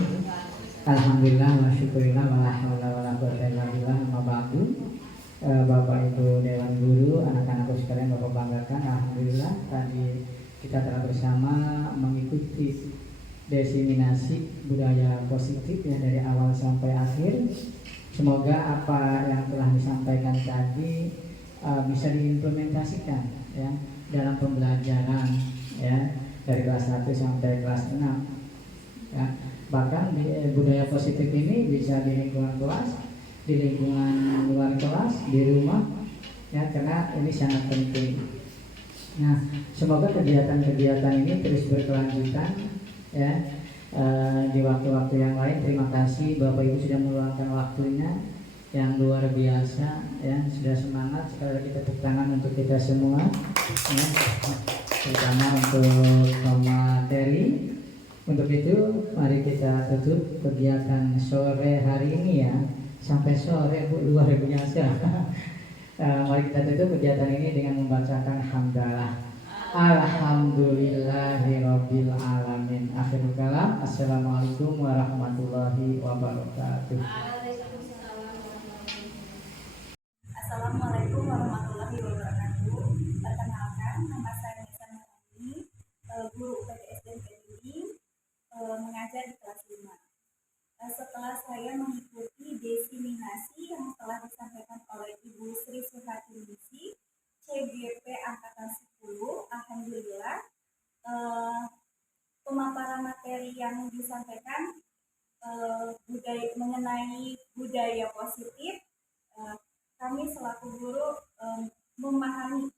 Alhamdulillah wa syukurillah wa la haula wa la quwwata illa billah. Bapak Ibu Dewan Guru, anak-anakku sekalian Bapak banggakan, alhamdulillah tadi kita telah bersama mengikuti diseminasi budaya positif ya dari awal sampai akhir. Semoga apa yang telah disampaikan tadi bisa diimplementasikan ya dalam pembelajaran ya dari kelas 1 sampai kelas 6 ya. Bahkan budaya positif ini bisa di lingkungan kelas, di lingkungan luar kelas, di rumah ya, karena ini sangat penting. Nah, semoga kegiatan-kegiatan ini terus berkelanjutan ya di waktu-waktu yang lain. Terima kasih Bapak Ibu sudah meluangkan waktunya yang luar biasa ya, sudah semangat. Sekali lagi tepuk tangan untuk kita semua ya, terutama untuk pemateri. Untuk itu mari kita tutup kegiatan sore hari ini ya, sampai sore Bu, luar biasa. Mari kita tutup kegiatan ini dengan membacakan hamdalah. Alhamdulillahirabbil alamin. Akhirul kalam. Assalamualaikum warahmatullahi wabarakatuh. Assalamualaikum warahmatullahi wabarakatuh. Perkenalkan, nama saya Nisa Nurani, guru UPTS dan Bimbing, mengajar di kelas 5. Setelah saya mengikuti diseminasi yang telah disampaikan oleh Ibu Sri Suhatinisi, CGP Angkatan 10, alhamdulillah pemaparan materi yang disampaikan mengenai budaya positif, kami selaku guru memahami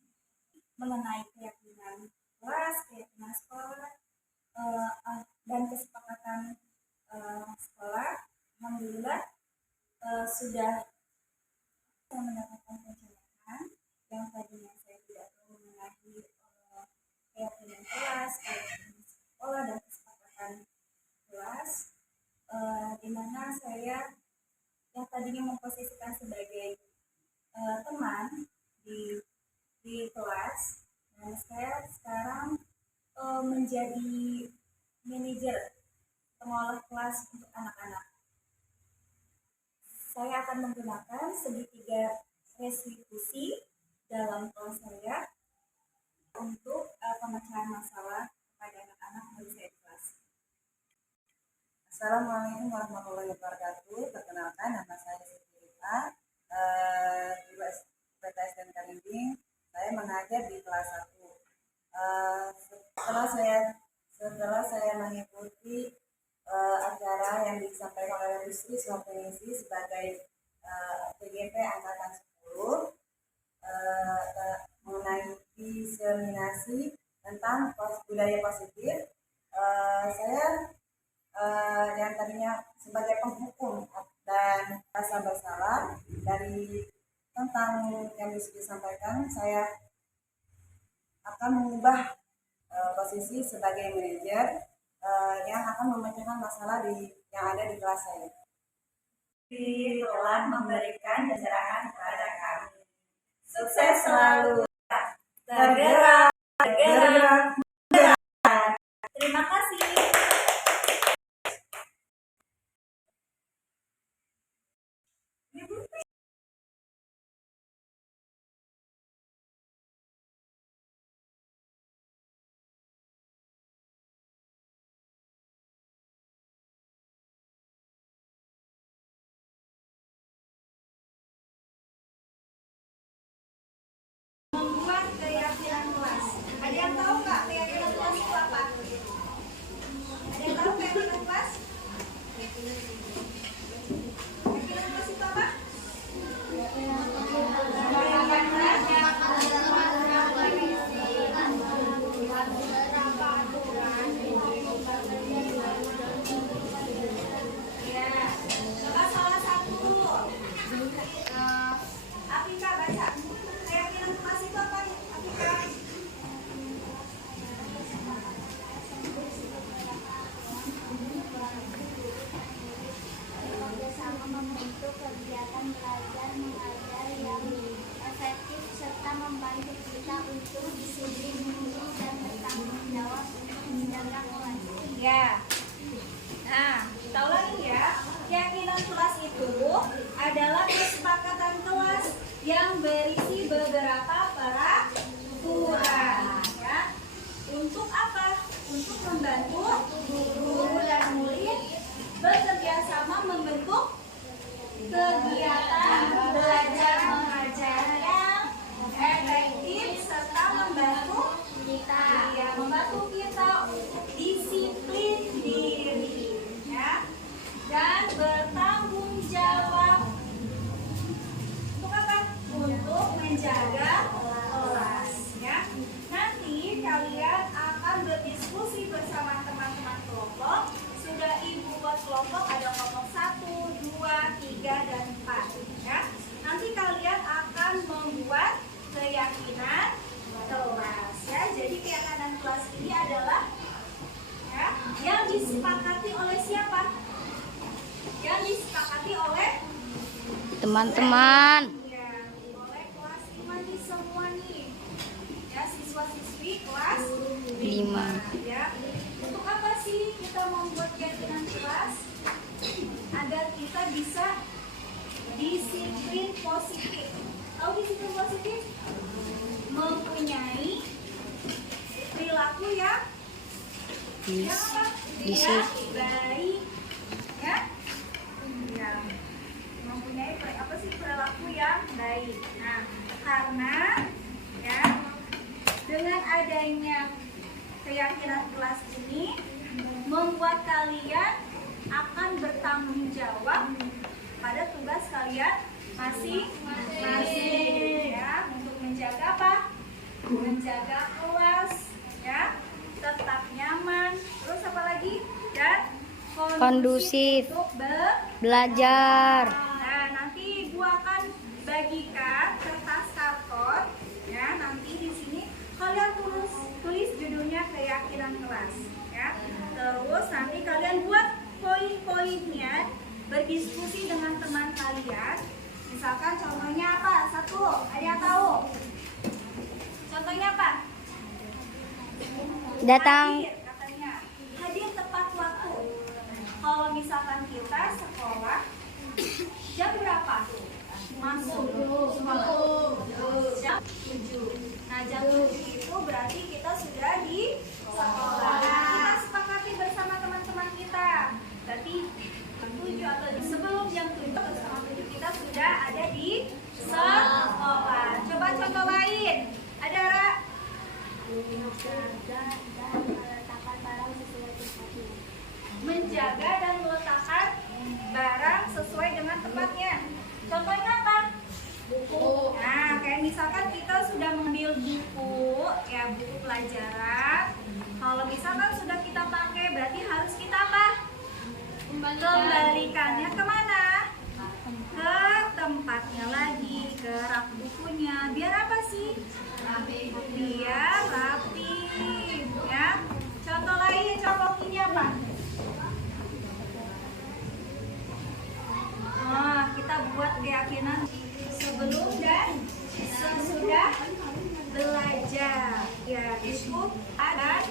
mengenai keyakinan kelas, keyakinan sekolah, dan kesepakatan sekolah. Alhamdulillah sudah saya mendapatkan pencerahan yang tadinya saya tidak tahu mengenai keyakinan kelas, keyakinan sekolah, dan kesepakatan kelas, di mana saya yang tadinya memposisikan sebagai teman di kelas, dan saya sekarang menjadi manajer pengolah kelas untuk anak-anak. Saya akan menggunakan segitiga restitusi dalam kelas saya untuk pemecahan masalah kepada anak-anak melalui saya di kelas. Assalamualaikum warahmatullahi wabarakatuh. Perkenalkan, nama saya Siti Rita, guru UPTS dan Bimbing. Saya mengajar di kelas 1. Setelah saya mengikuti acara yang disampaikan oleh Bu Sri Suhatinisi sebagai PGP Angkatan 10 mengenai diseminasi tentang budaya positif, saya yang tadinya sebagai penghukum dan rasa bersalah dari tentang yang disampaikan, saya akan mengubah posisi sebagai manajer yang akan memecahkan masalah yang ada di kelas saya. Telah memberikan pencerahan kepada kami. Sukses selalu. Tergerak. Terima kasih. Membuat keyakinan kelas. Ada yang tahu nggak keyakinan kelas itu apa? Ada yang tahu keyakinan kelas? Keyakinan kelas itu apa? Ya, coba salah satu dulu. Apika baca. Keyakinan kelas itu apa? Apika. Bersama membentuk kegiatan belajar mengajar yang efektif serta membantu kita untuk disiplin dan bertanggung jawab untuk menjaga kelas. Ya. Nah, tahu lagi ya, keyakinan kelas itu adalah kesepakatan kelas yang berisi beberapa peraturan. Ya. Untuk apa? Untuk membantu guru dan murid bekerja sama membentuk kegiatan belajar mengajar yang keyakinan kelas ya. Jadi keyakinan kelas ini adalah ya, yang disepakati oleh siapa? Yang disepakati oleh teman-teman. ya, oleh kelas 5 nih semua nih. Ya, siswa-siswi kelas 5 ya. Untuk apa sih kita membuat keyakinan kelas? Agar kita bisa disiplin positif. Tahu disiplin positif? Mempunyai perilaku yang apa? Yang baik, ya. Ya. Mempunyai apa sih perilaku yang baik. Nah, karena ya dengan adanya keyakinan kelas ini membuat kalian akan bertanggung jawab pada tugas kalian masing-masing ya, untuk menjaga apa? Menjaga kelas ya, tetap nyaman, terus apa lagi? Dan kondusif untuk belajar. Nah, nanti Ibu akan bagikan kertas karton ya, nanti di sini kalian tulis judulnya keyakinan kelas ya. Terus nanti kalian buat poin-poinnya, berdiskusi dengan teman kalian. Misalkan contohnya apa? Satu, ada yang tahu? Contohnya apa? Datang Hadir, katanya. Hadir tepat waktu. Kalau misalkan kita sekolah jam berapa? Masuk jam 7. Nah, jam 7 itu berarti kita sudah di sekolah. Kita sepakati bersama teman-teman kita. Berarti 7 atau sebelum jam 7 atau setengah 7 kita sudah ada di sekolah. Coba contoh lain. Ada Ra? Menjaga dan meletakkan barang sesuai dengan tempatnya. Contohnya apa? Buku. Nah, kayak misalkan kita sudah mengambil buku, ya buku pelajaran. Kalau misalkan sudah kita pakai, berarti harus kita apa? Kembalikannya kemana? Ke tempatnya lagi, ke rak bukunya. Biar apa sih? Biar rapi, ya. Contoh lain, contoh ini apa? Nah, kita buat keyakinan sebelum dan sesudah belajar. Ya, cukup ada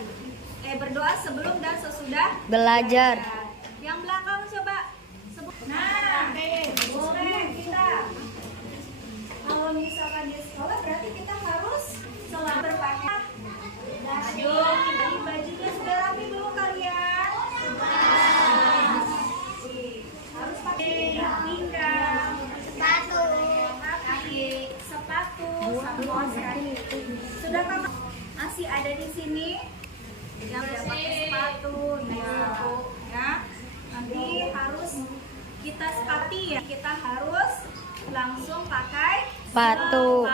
berdoa sebelum dan sesudah belajar. Yang belakang coba. Nah, boleh kita. Kalau misalkan di sekolah berarti kita harus selalu berpakaian. Ayo, kita di bajunya sudah rapi belum kalian? Harus pakai pinggang, sepatu, sama kaos kaki. Sudah kan masih ada di sini yang tidak pakai sepatu, ya. Nanti harus kita sepati ya. Kita harus langsung pakai Sepatu.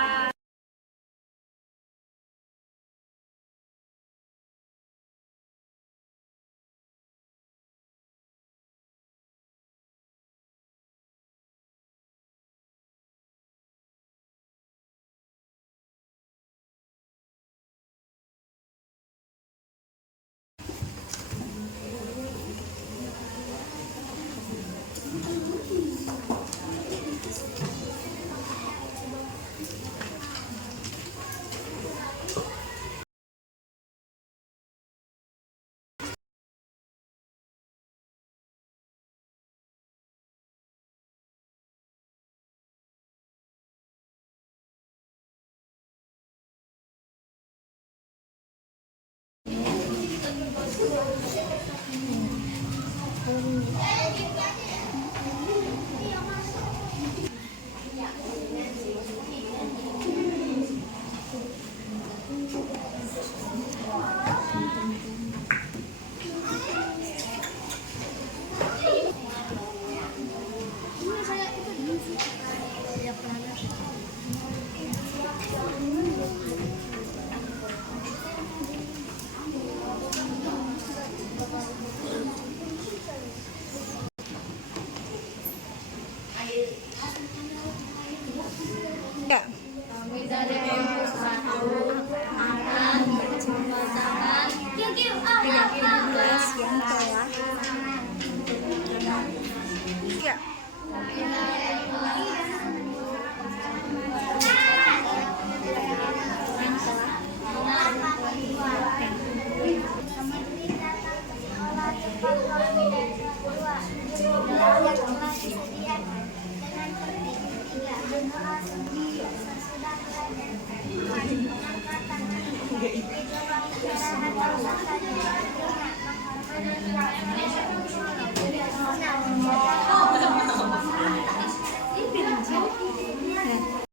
kelas yang telah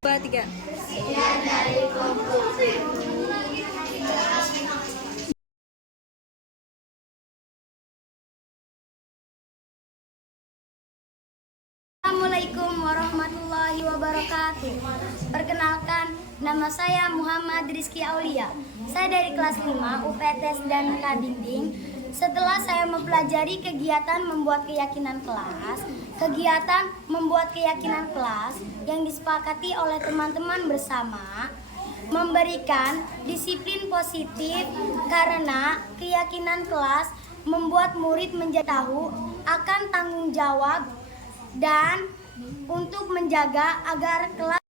dua tiga. Assalamualaikum warahmatullahi wabarakatuh. Perkenalkan, nama saya Muhammad Rizky Aulia. Saya dari kelas 5 UPTS dan Kadinding. Setelah saya mempelajari kegiatan membuat keyakinan kelas yang disepakati oleh teman-teman bersama, memberikan disiplin positif karena keyakinan kelas membuat murid menjadi tahu akan tanggung jawab dan untuk menjaga agar kelas